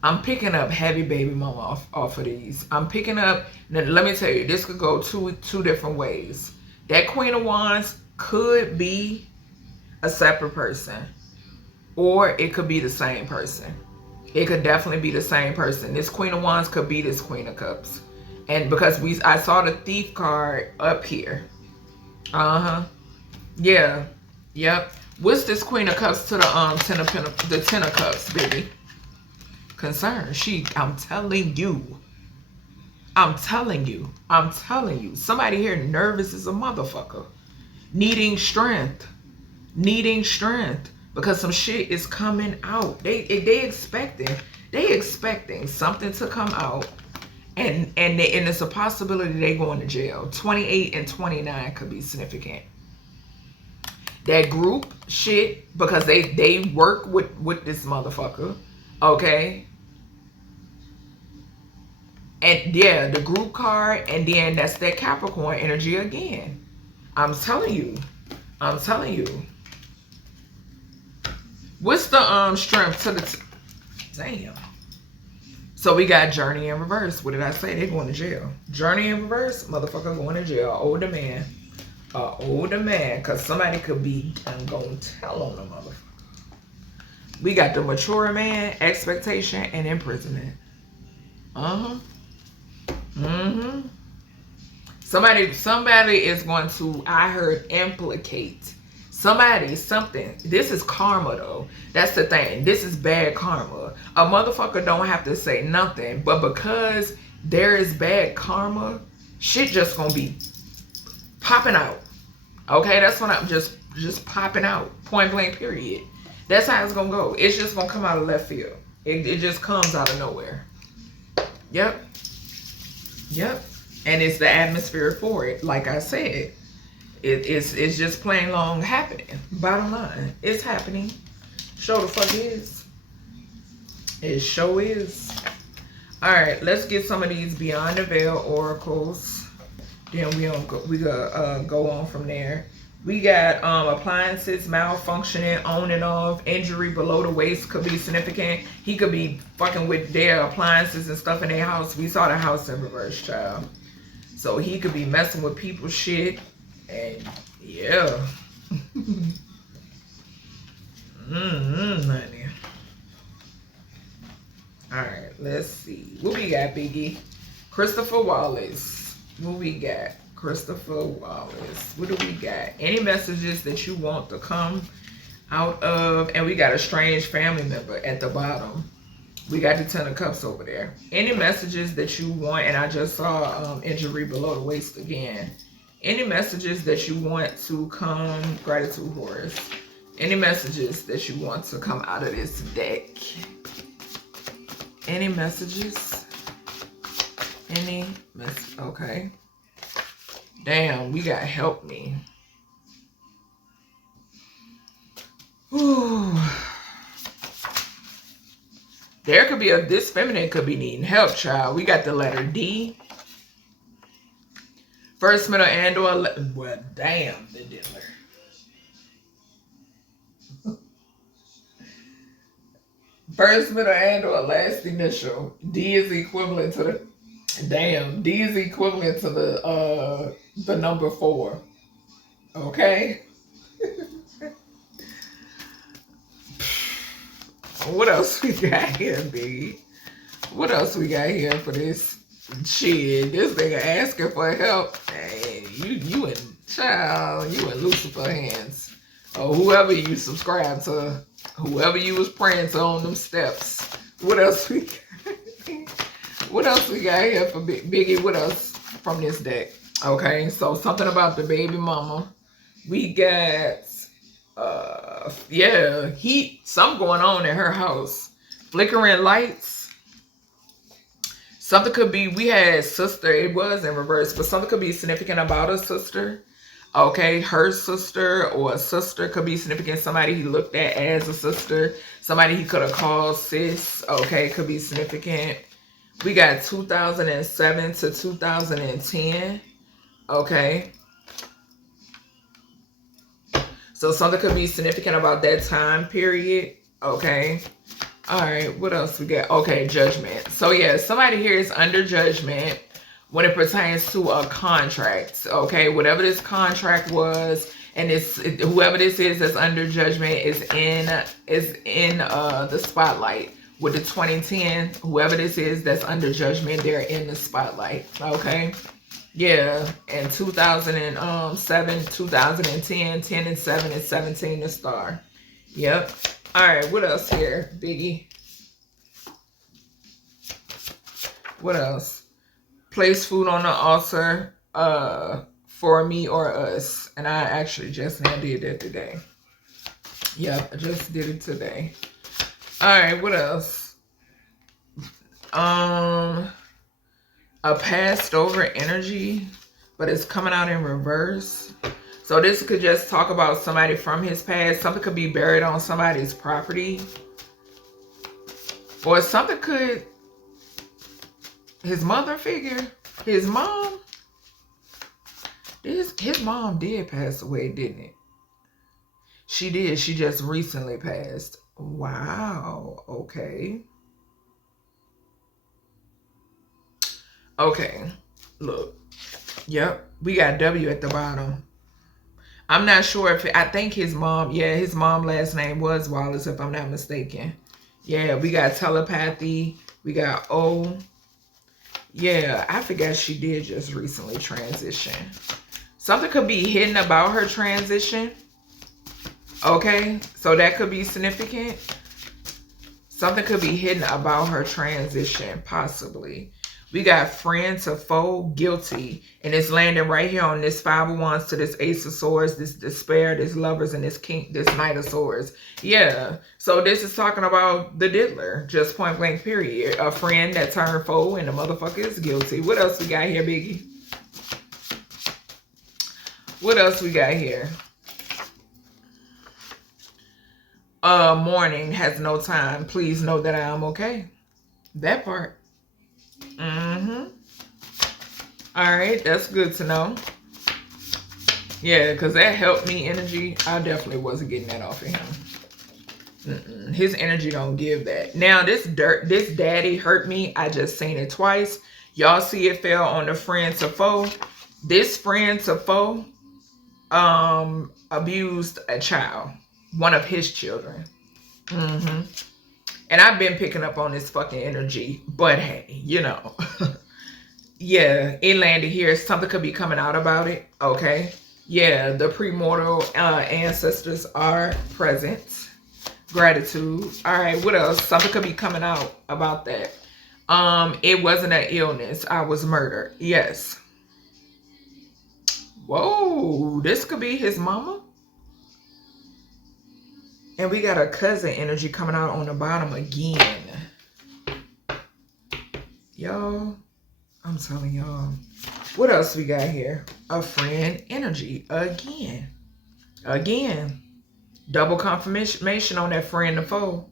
I'm picking up heavy baby mama off of these. I'm picking up, now let me tell you, this could go two different ways. That Queen of Wands could be a separate person, or it could be the same person. It could definitely be the same person. This Queen of Wands could be this Queen of Cups. And because I saw the Thief card up here. Yeah. Yep. What's this Queen of Cups to the Ten of Cups, baby? Concern. I'm telling you. Somebody here nervous as a motherfucker. Needing strength. Because some shit is coming out. They expecting something to come out. And it's a possibility they going to jail. 28 and 29 could be significant. That group shit, because they work with this motherfucker. Okay. And yeah, the group card, and then that's that Capricorn energy again. I'm telling you. What's the strength to the damn? So we got Journey in reverse. What did I say? They going to jail. Journey in reverse, motherfucker going to jail. Older man. Because somebody could be gonna tell on the motherfucker. We got the mature man, expectation, and imprisonment. Somebody is going to, I heard, implicate something. This is karma though. That's the thing. This is bad karma. A motherfucker don't have to say nothing, but because there is bad karma, shit just gonna be popping out. Okay, that's when I'm just popping out. Point blank, period. That's how it's gonna go. It's just gonna come out of left field. It just comes out of nowhere. Yep. And it's the atmosphere for it. Like I said, it's just plain long happening. Bottom line, it's happening. Show the fuck is. It sure is. All right, let's get some of these Beyond the Veil oracles. Then we go on from there. We got appliances malfunctioning on and off. Injury below the waist could be significant. He could be fucking with their appliances and stuff in their house. We saw the house in reverse, child. So he could be messing with people's shit. And yeah. Honey. Alright, let's see. What we got, Biggie? Christopher Wallace. What we got? Christopher Wallace. What do we got? Any messages that you want to come out of? And we got a strange family member at the bottom. We got the Ten of Cups over there. Any messages that you want? And I just saw injury below the waist again. Any messages that you want to come? Gratitude Horse. Any messages that you want to come out of this deck? Any messages? Okay. Damn, we got help me. Ooh. There could be this feminine could be needing help, child. We got the letter D. First, middle, and or well, damn, the dealer. First, middle, and or last initial. D is equivalent to the damn. D is equivalent to the number 4. Okay. What else we got here, B? What else we got here for this shit? This nigga asking for help. Hey, you in Lucifer hands. Or whoever you subscribe to, whoever you was praying to on them steps. What else we got? What else we got here for Biggie? What else from this deck? Okay, so something about the baby mama. We got something going on in her house. Flickering lights. Something could be, we had sister, it was in reverse, but something could be significant about a sister. Okay, her sister or a sister could be significant. Somebody he looked at as a sister. Somebody he could have called sis. Okay, could be significant. We got 2007 to 2010. Okay. So something could be significant about that time period. Okay. All right. What else we got? Okay. Judgment. So yeah, somebody here is under judgment when it pertains to a contract. Okay. Whatever this contract was, And it's whoever this is that's under judgment is in the spotlight. With the 2010, whoever this is that's under judgment, they're in the spotlight. Okay. Yeah. And 2007, 2010, 10 and 7 and 17 the star. Yep. All right. What else here, Biggie? What else? Place food on the altar for me or us. And I actually just now did that today. Yep, I just did it today. All right, what else? A passed over energy, but it's coming out in reverse. So this could just talk about somebody from his past. Something could be buried on somebody's property. Or something could... His mother figure? His mom? His mom did pass away, didn't it? She did. She just recently passed. Wow. Okay. Okay. Look. Yep. We got W at the bottom. I'm not sure if... I think his mom... Yeah, his mom last name was Wallace, if I'm not mistaken. Yeah, we got telepathy. We got O. Yeah, I forgot she did just recently transition. Something could be hidden about her transition. Okay, so that could be significant. Something could be hidden about her transition, possibly. We got friend to foe, guilty. And it's landing right here on this 5 of Wands to this Ace of Swords, this despair, this lovers, and this Knight of Swords. Yeah, so this is talking about the diddler, just point blank period. A friend that turned foe and the motherfucker is guilty. What else we got here, Biggie? What else we got here? Morning has no time. Please know that I am okay. That part. All right, that's good to know. Yeah, because that helped me energy. I definitely wasn't getting that off of him. His energy don't give that. Now, this daddy hurt me. I just seen it twice. Y'all see it fell on the friend to foe. This friend to foe abused a child. One of his children. And I've been picking up on this fucking energy. But hey, you know. Yeah, it landed here. Something could be coming out about it. Okay. Yeah, the premortal ancestors are present. Gratitude. All right, what else? Something could be coming out about that. It wasn't an illness. I was murdered. Yes. Whoa, this could be his mama. And we got a cousin energy coming out on the bottom again. Y'all, I'm telling y'all. What else we got here? A friend energy again. Again. Double confirmation on that friend to foe.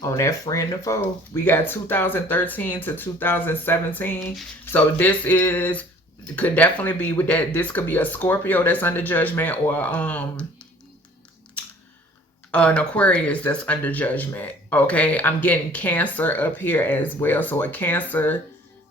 On that friend to foe. We got 2013 to 2017. So this is... could definitely be with that. This could be a Scorpio that's under judgment, or an Aquarius that's under judgment. Okay, I'm getting Cancer up here as well. So a Cancer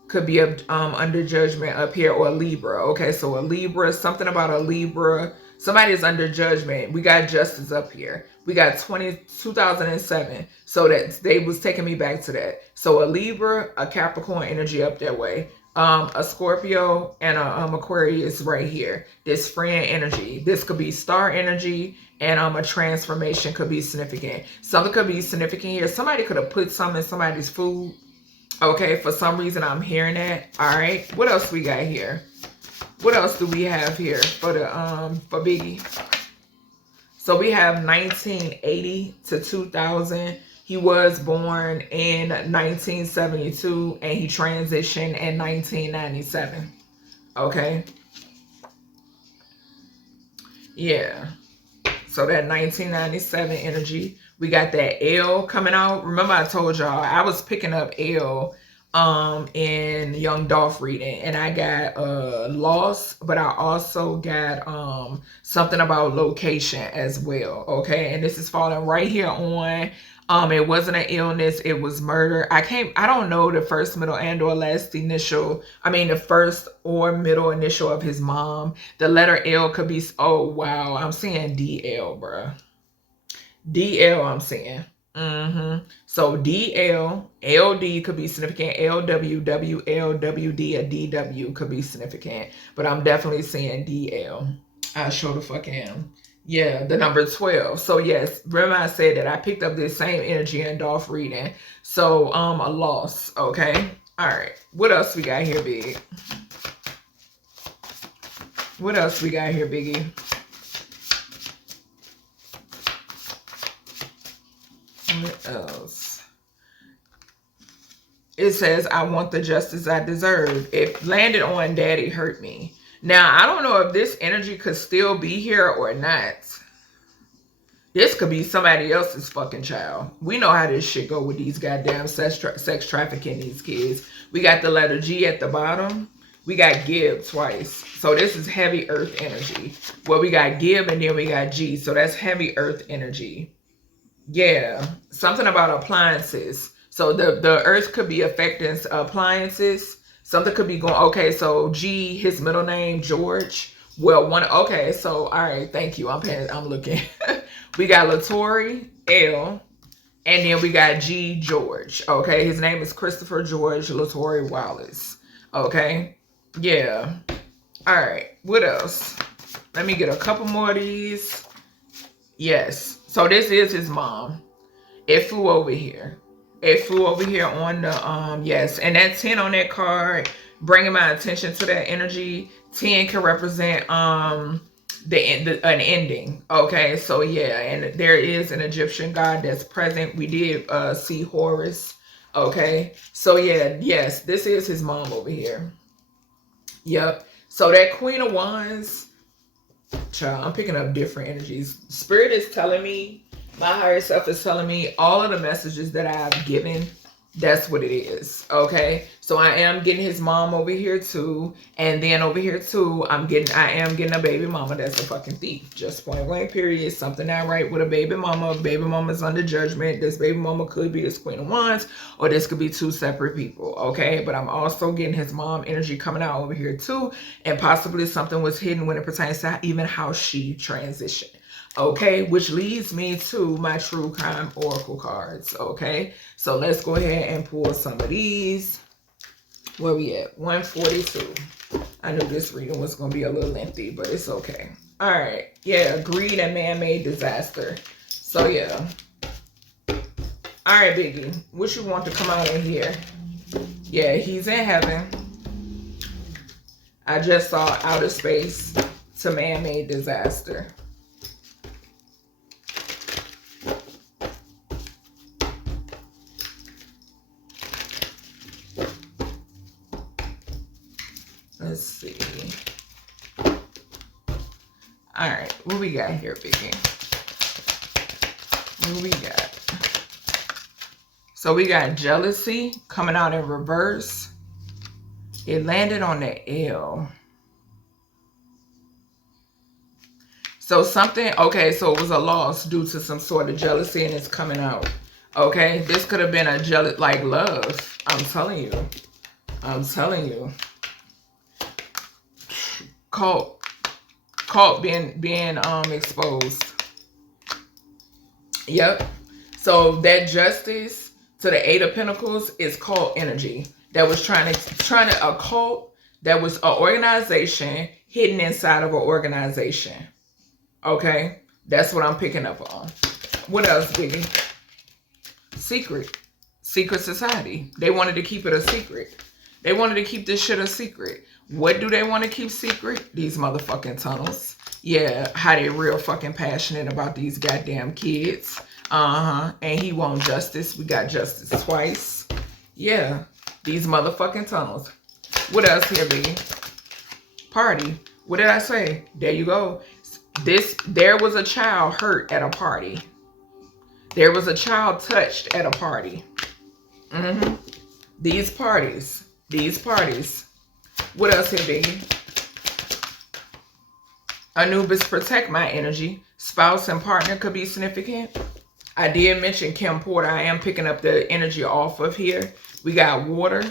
could be under judgment up here, or a Libra. Okay, so a Libra, something about a Libra. Somebody is under judgment. We got Justice up here. We got 2007. So that they was taking me back to that. So a Libra, a Capricorn energy up that way. A Scorpio and a Aquarius right here. This friend energy. This could be star energy, and a transformation could be significant. Something could be significant here. Somebody could have put some in somebody's food. Okay, for some reason I'm hearing that. All right, what else we got here? What else do we have here for the for Biggie? So we have 1980 to 2000. He was born in 1972 and he transitioned in 1997. Okay. Yeah. So that 1997 energy. We got that L coming out. Remember I told y'all I was picking up L in Young Dolph reading, and I got loss, but I also got something about location as well. Okay, and this is falling right here on It wasn't an illness, it was murder. I don't know the first, middle, and or last initial. I mean the first or middle initial of his mom. The letter L could be, oh wow, I'm seeing DL, bruh. DL I'm seeing. So DL, LD could be significant. LW, WL, WD, or DW could be significant. But I'm definitely seeing DL. I sure the fuck am. Yeah, the number 12. So yes, remember I said that I picked up this same energy in Dolph reading. So a loss, okay? All right. What else we got here, Big? What else we got here, Biggie? What else? It says, I want the justice I deserve. It landed on Daddy hurt me. Now, I don't know if this energy could still be here or not. This could be somebody else's fucking child. We know how this shit go with these goddamn sex trafficking these kids. We got the letter G at the bottom. We got Gib twice. So this is heavy earth energy. Well, we got Gib and then we got G. So that's heavy earth energy. Yeah. Something about appliances. So the earth could be affecting appliances. Something could be going, okay, so G, his middle name, George. Well, okay, so, all right, thank you. I'm looking. We got Latori, L, and then we got G, George. Okay, his name is Christopher George Latori Wallace. Okay, yeah. All right, what else? Let me get a couple more of these. Yes, so this is his mom. It flew over here. It flew over here on the, yes. And that 10 on that card, bringing my attention to that energy. 10 can represent an ending. Okay, so yeah. And there is an Egyptian god that's present. We did see Horus. Okay, so yeah, yes. This is his mom over here. Yep. So that Queen of Wands, child, I'm picking up different energies. Spirit is telling me, my higher self is telling me all of the messages that I've given, that's what it is. Okay, so I am getting his mom over here too, and then over here too, I am getting a baby mama that's a fucking thief. Just point blank period. Something not right with a baby mama. Baby mama's under judgment. This baby mama could be this Queen of Wands, or this could be two separate people. Okay, but I'm also getting his mom energy coming out over here too, and possibly something was hidden when it pertains to even how she transitioned. Okay, which leads me to my True Crime Oracle cards. Okay, so let's go ahead and pull some of these. Where we at? 142. I knew this reading was going to be a little lengthy, but it's okay. All right, yeah, greed and man-made disaster. So yeah. All right, Biggie, what you want to come out in here? Yeah, he's in heaven. I just saw outer space to man-made disaster. Let's see. All right, what we got here, Biggie? What we got? So we got jealousy coming out in reverse. It landed on the L. So something, okay, so it was a loss due to some sort of jealousy and it's coming out. Okay, this could have been a jealous, like love. I'm telling you. I'm telling you. Cult being exposed. Yep. So that justice to the 8 of Pentacles is cult energy that was trying to a cult that was an organization hidden inside of an organization. Okay, that's what I'm picking up on. What else, Biggie? Secret society. They wanted to keep it a secret. They wanted to keep this shit a secret. What do they want to keep secret? These motherfucking tunnels. Yeah, how they real fucking passionate about these goddamn kids. And he want justice. We got justice twice. Yeah, these motherfucking tunnels. What else here, Biggie? Party. What did I say? There you go. There was a child hurt at a party. There was a child touched at a party. These parties. What else here, Biggie? Anubis, protect my energy. Spouse and partner could be significant. I did mention Kim Porter. I am picking up the energy off of here. We got water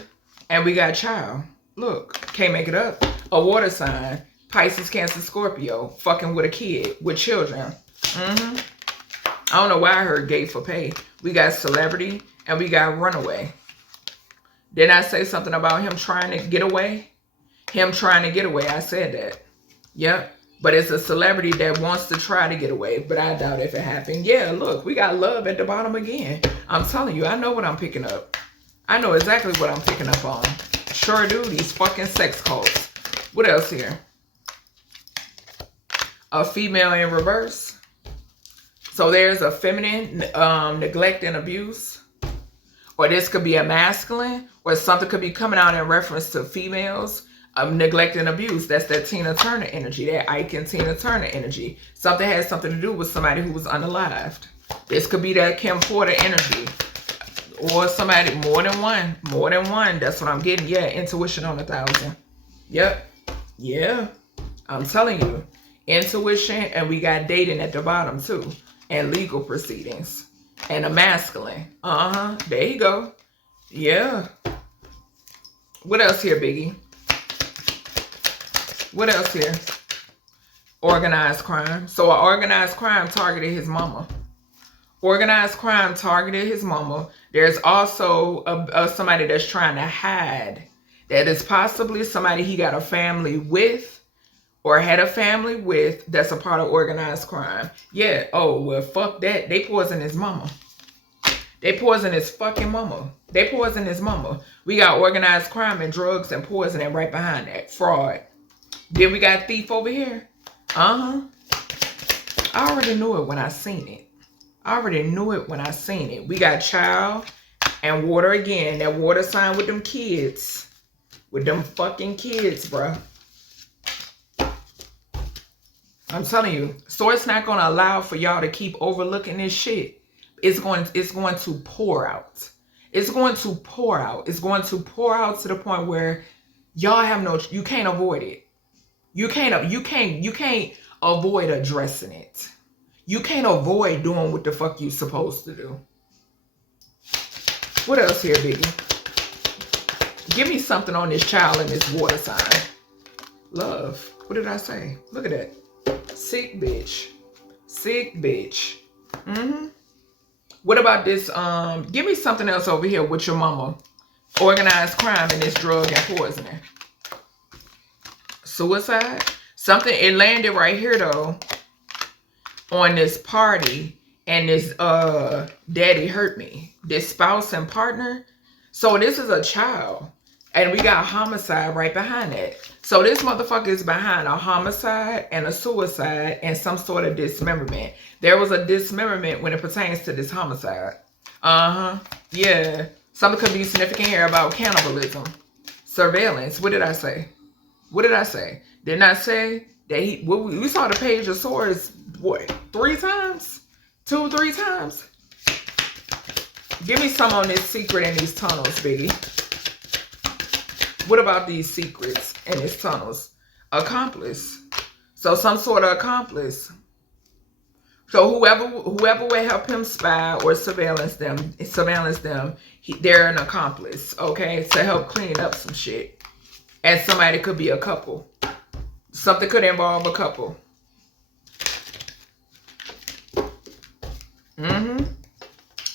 and we got child. Look, can't make it up. A water sign. Pisces, Cancer, Scorpio. Fucking with a kid. With children. I don't know why I heard gay for pay. We got celebrity and we got runaway. Didn't I say something about him trying to get away? Him trying to get away. I said that. Yep. But it's a celebrity that wants to try to get away. But I doubt if it happened. Yeah, look. We got love at the bottom again. I'm telling you. I know what I'm picking up. I know exactly what I'm picking up on. Sure do. These fucking sex cults. What else here? A female in reverse. So there's a feminine neglect and abuse. Or this could be a masculine. Or something could be coming out in reference to females. Neglect and abuse. That's that Tina Turner energy. That Ike and Tina Turner energy. Something has something to do with somebody who was unalived. This could be that Kim Porter energy. Or somebody, more than one. More than one. That's what I'm getting. Yeah, intuition on 1,000. Yep. Yeah. I'm telling you. Intuition, and we got dating at the bottom too. And legal proceedings. And a masculine. There you go. Yeah. What else here, Biggie? What else here? Organized crime. So an organized crime targeted his mama. Organized crime targeted his mama. There's also somebody that's trying to hide. That is possibly somebody he got a family with or had a family with that's a part of organized crime. Yeah. Oh, well, fuck that. They poison his mama. They poison his fucking mama. They poison his mama. We got organized crime and drugs and poisoning right behind that. Fraud. Then we got thief over here. I already knew it when I seen it. I already knew it when I seen it. We got child and water again. That water sign with them kids. With them fucking kids, bruh. I'm telling you. So it's not going to allow for y'all to keep overlooking this shit. It's going to pour out. It's going to pour out. It's going to pour out to the point where y'all have no, you can't avoid it. You can't avoid addressing it. You can't avoid doing what the fuck you supposed to do. What else here, Biggie? Give me something on this child and this water sign. Love. What did I say? Look at that. Sick bitch. Sick bitch. What about this? Give me something else over here with your mama. Organized crime and this drug and poisoning. Suicide. Something, it landed right here though. On this party. And this daddy hurt me. This spouse and partner. So this is a child. And we got homicide right behind that. So this motherfucker is behind a homicide and a suicide and some sort of dismemberment. There was a dismemberment when it pertains to this homicide. Yeah. Something could be significant here about cannibalism. Surveillance. What did I say? What did I say? Didn't I say that we saw the Page of Swords, what, 3 times? 2 or 3 times? Give me some on this secret in these tunnels, Biggie. What about these secrets in these tunnels? Accomplice. So some sort of accomplice. So whoever will help him spy or surveillance them, they're an accomplice, okay? To help clean up some shit. And somebody could be a couple. Something could involve a couple.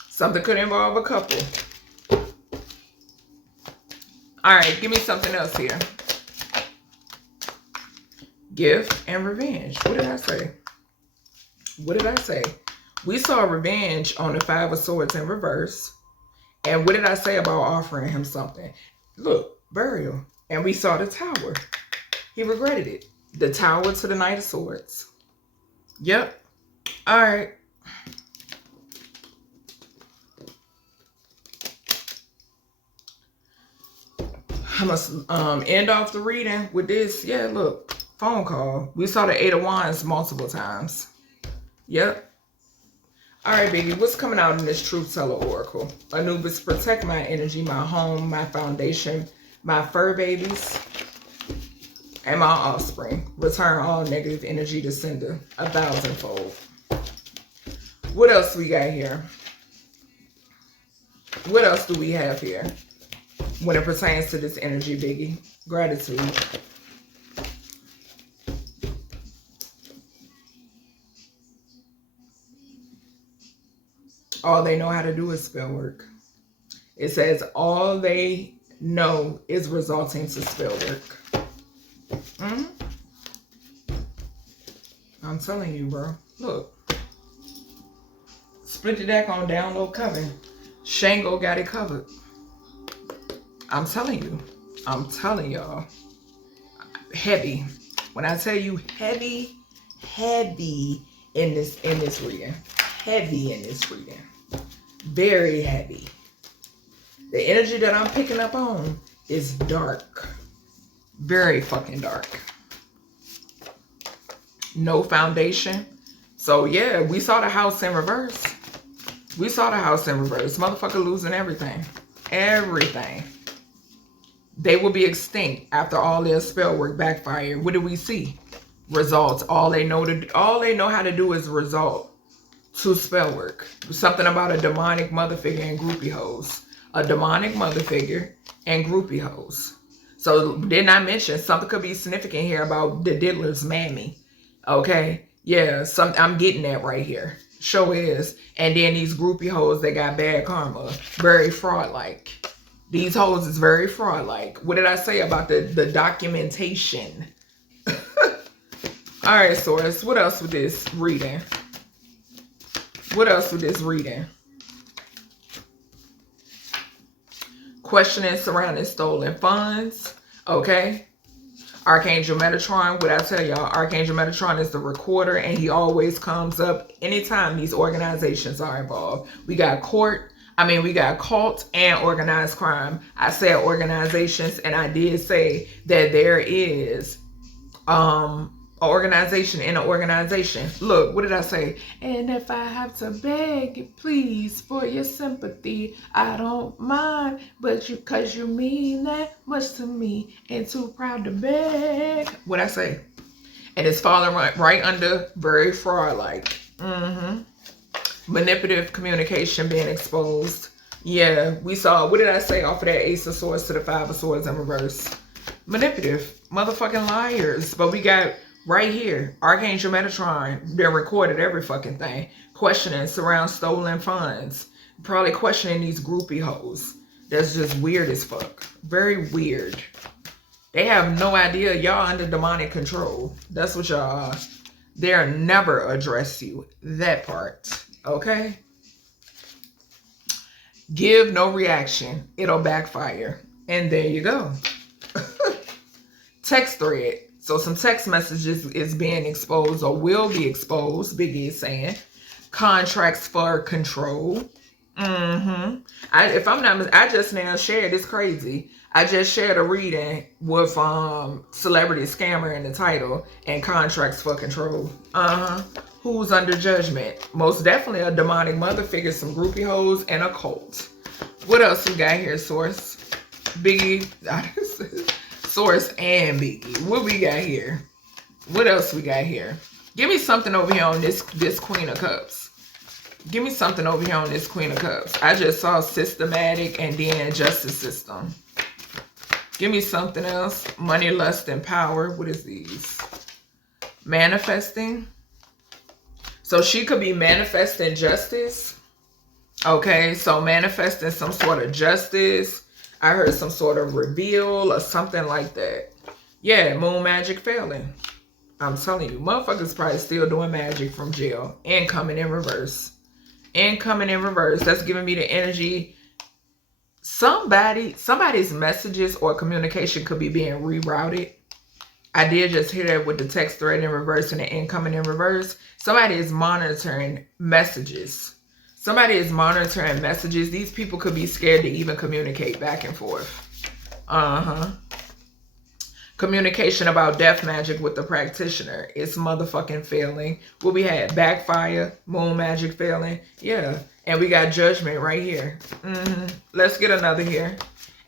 Something could involve a couple. All right, give me something else here. Gift and revenge. What did I say? What did I say? We saw revenge on the 5 of Swords in reverse. And what did I say about offering him something? Look, burial. And we saw the Tower. He regretted it. The Tower to the Knight of Swords. Yep. All right. I must end off the reading with this. Yeah, look. Phone call. We saw the 8 of Wands multiple times. Yep. All right, baby. What's coming out in this Truth Teller Oracle? Anubis, protect my energy, my home, my foundation, my fur babies, and my offspring. Return all negative energy to sender 1,000-fold. What else we got here? What else do we have here when it pertains to this energy, Biggie? Gratitude. All they know how to do is spell work. It says all they know is resulting to spell work. I'm telling you, bro. Look. Split the deck on download coven. Shango got it covered. I'm telling you. I'm telling y'all. Heavy. When I tell you heavy in this reading. Heavy in this reading. Very heavy. The energy that I'm picking up on is dark. Very fucking dark. No foundation. So yeah, we saw the house in reverse. We saw the house in reverse. Motherfucker losing everything. Everything. They will be extinct after all their spell work backfired. What do we see? Results. All they know how to do is result to spell work. Something about a demonic mother figure and groupie hoes. A demonic mother figure and groupie hoes. So didn't I mention something could be significant here about the diddler's mammy? Okay, yeah, I'm getting that right here. Show is. And then these groupie hoes that got bad karma, very fraud-like. These hoes is very fraud-like. What did I say about the documentation? All right, Source. What else with this reading? What else with this reading? Questioning surrounding stolen funds. Okay. Archangel Metatron. What I tell y'all, Archangel Metatron is the recorder, and he always comes up anytime these organizations are involved. We got we got cult and organized crime. I said organizations, and I did say that there is an organization in an organization. Look, what did I say? And if I have to beg, please, for your sympathy, I don't mind, but cause you mean that much to me, and too proud to beg. What I say? And it's falling right under very fraud-like. Manipulative communication being exposed. Yeah, we saw, what did I say off of that Ace of Swords to the Five of Swords in reverse? Manipulative. Motherfucking liars. But we got right here, Archangel Metatron, they recorded every fucking thing. Questioning surround stolen funds. Probably questioning these groupie hoes. That's just weird as fuck. Very weird. They have no idea y'all under demonic control. That's what y'all are. They'll never address you. That part. Okay? Give no reaction. It'll backfire. And there you go. Text thread. So some text messages is being exposed or will be exposed. Biggie is saying. Contracts for control. If I'm not, I just now shared, it's crazy. I just shared a reading with Celebrity Scammer in the title and contracts for control. Who's under judgment? Most definitely a demonic mother figure, some groupie hoes, and a cult. What else we got here, Source? Biggie, Source and Biggie. What we got here? What else we got here? Give me something over here on this Queen of Cups. Give me something over here on this Queen of Cups. I just saw systematic and then justice system. Give me something else. Money, lust, and power. What is these? Manifesting. So she could be manifesting justice. Okay, so manifesting some sort of justice. I heard some sort of reveal or something like that. Yeah, moon magic failing. I'm telling you, motherfuckers probably still doing magic from jail. Incoming in reverse. Incoming in reverse. That's giving me the energy. Somebody's messages or communication could be being rerouted. I did just hear that with the text thread in reverse and the incoming in reverse. Somebody is monitoring messages. Somebody is monitoring messages. These people could be scared to even communicate back and forth. Communication about death magic with the practitioner. It's motherfucking failing. What we had? Backfire, moon magic failing. Yeah. And we got judgment right here. Let's get another here.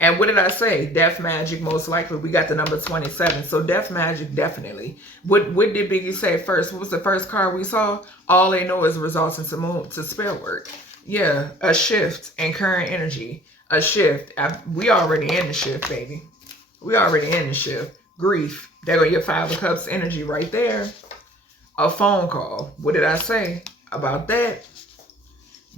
And what did I say? Death magic, most likely. We got the number 27. So death magic, definitely. What did Biggie say first? What was the first card we saw? All they know is results to spell work. Yeah, a shift in current energy. A shift. We already in the shift, baby. We already in the shift. Grief. There go your 5 of Cups energy right there. A phone call. What did I say about that?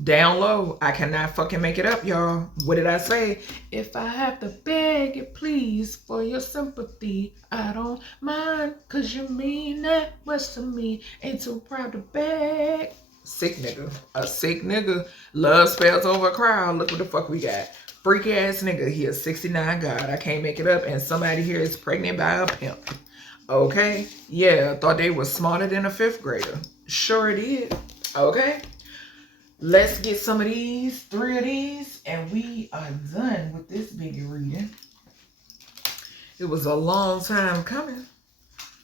Down low. I cannot fucking make it up, y'all. What did I say? If I have to beg it, please, for your sympathy, I don't mind, cause you mean that much to me. Ain't too proud to beg. Sick nigga. A sick nigga. Love spells over a crowd. Look what the fuck we got. Freak ass nigga. He a 69 god. I can't make it up. And somebody here is pregnant by a pimp. Okay? Yeah, thought they was smarter than a 5th grader. Sure did. Okay? Let's get some of these, 3 of these, and we are done with this biggie reading. It was a long time coming.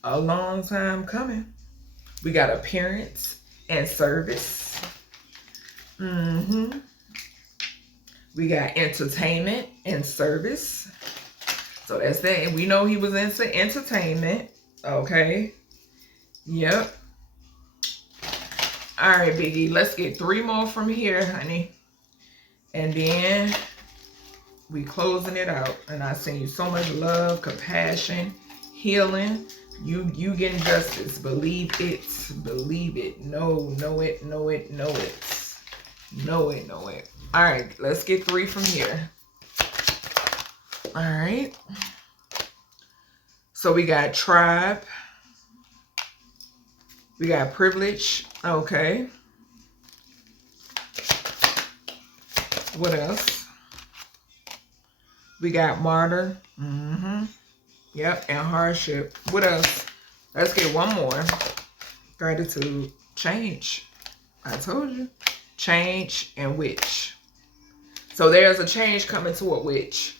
A long time coming. We got appearance and service. We got entertainment and service. So that's that. And we know he was into entertainment. Okay. Yep. All right, Biggie. Let's get 3 more from here, honey. And then we closing it out. And I send you so much love, compassion, healing. You getting justice. Believe it. Believe it. Know it. Know it. Know it. Know it. Know it. All right. Let's get 3 from here. All right. So we got tribe. We got privilege. Okay. What else? We got martyr. Yep. And hardship. What else? Let's get 1 more. Gratitude. Change. I told you. Change and witch. So there's a change coming to a witch.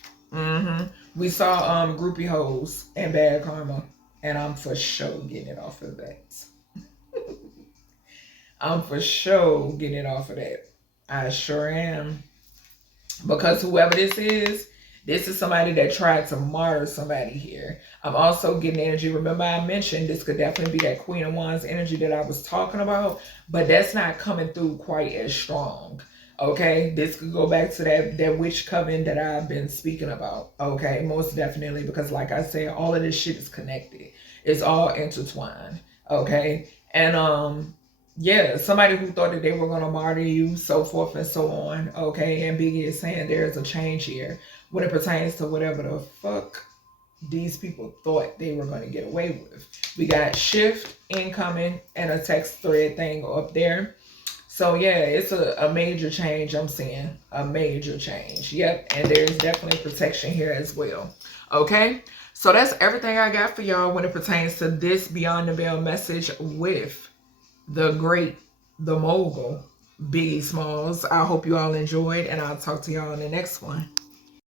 We saw groupie hoes and bad karma. And I'm for sure getting it off of that. I'm for sure getting it off of that. I sure am. Because whoever this is somebody that tried to martyr somebody here. I'm also getting energy. Remember I mentioned this could definitely be that Queen of Wands energy that I was talking about. But that's not coming through quite as strong. Okay? This could go back to that witch coven that I've been speaking about. Okay? Most definitely. Because like I said, all of this shit is connected. It's all intertwined. Okay? And yeah, somebody who thought that they were going to martyr you, so forth and so on. Okay, and Biggie is saying there's a change here when it pertains to whatever the fuck these people thought they were going to get away with. We got shift incoming and a text thread thing up there. So yeah, it's a major change I'm seeing. A major change. Yep, and there's definitely protection here as well. Okay, so that's everything I got for y'all when it pertains to this Beyond the Veil message with the great, the mogul, Biggie Smalls. I hope you all enjoyed, and I'll talk to y'all in the next one.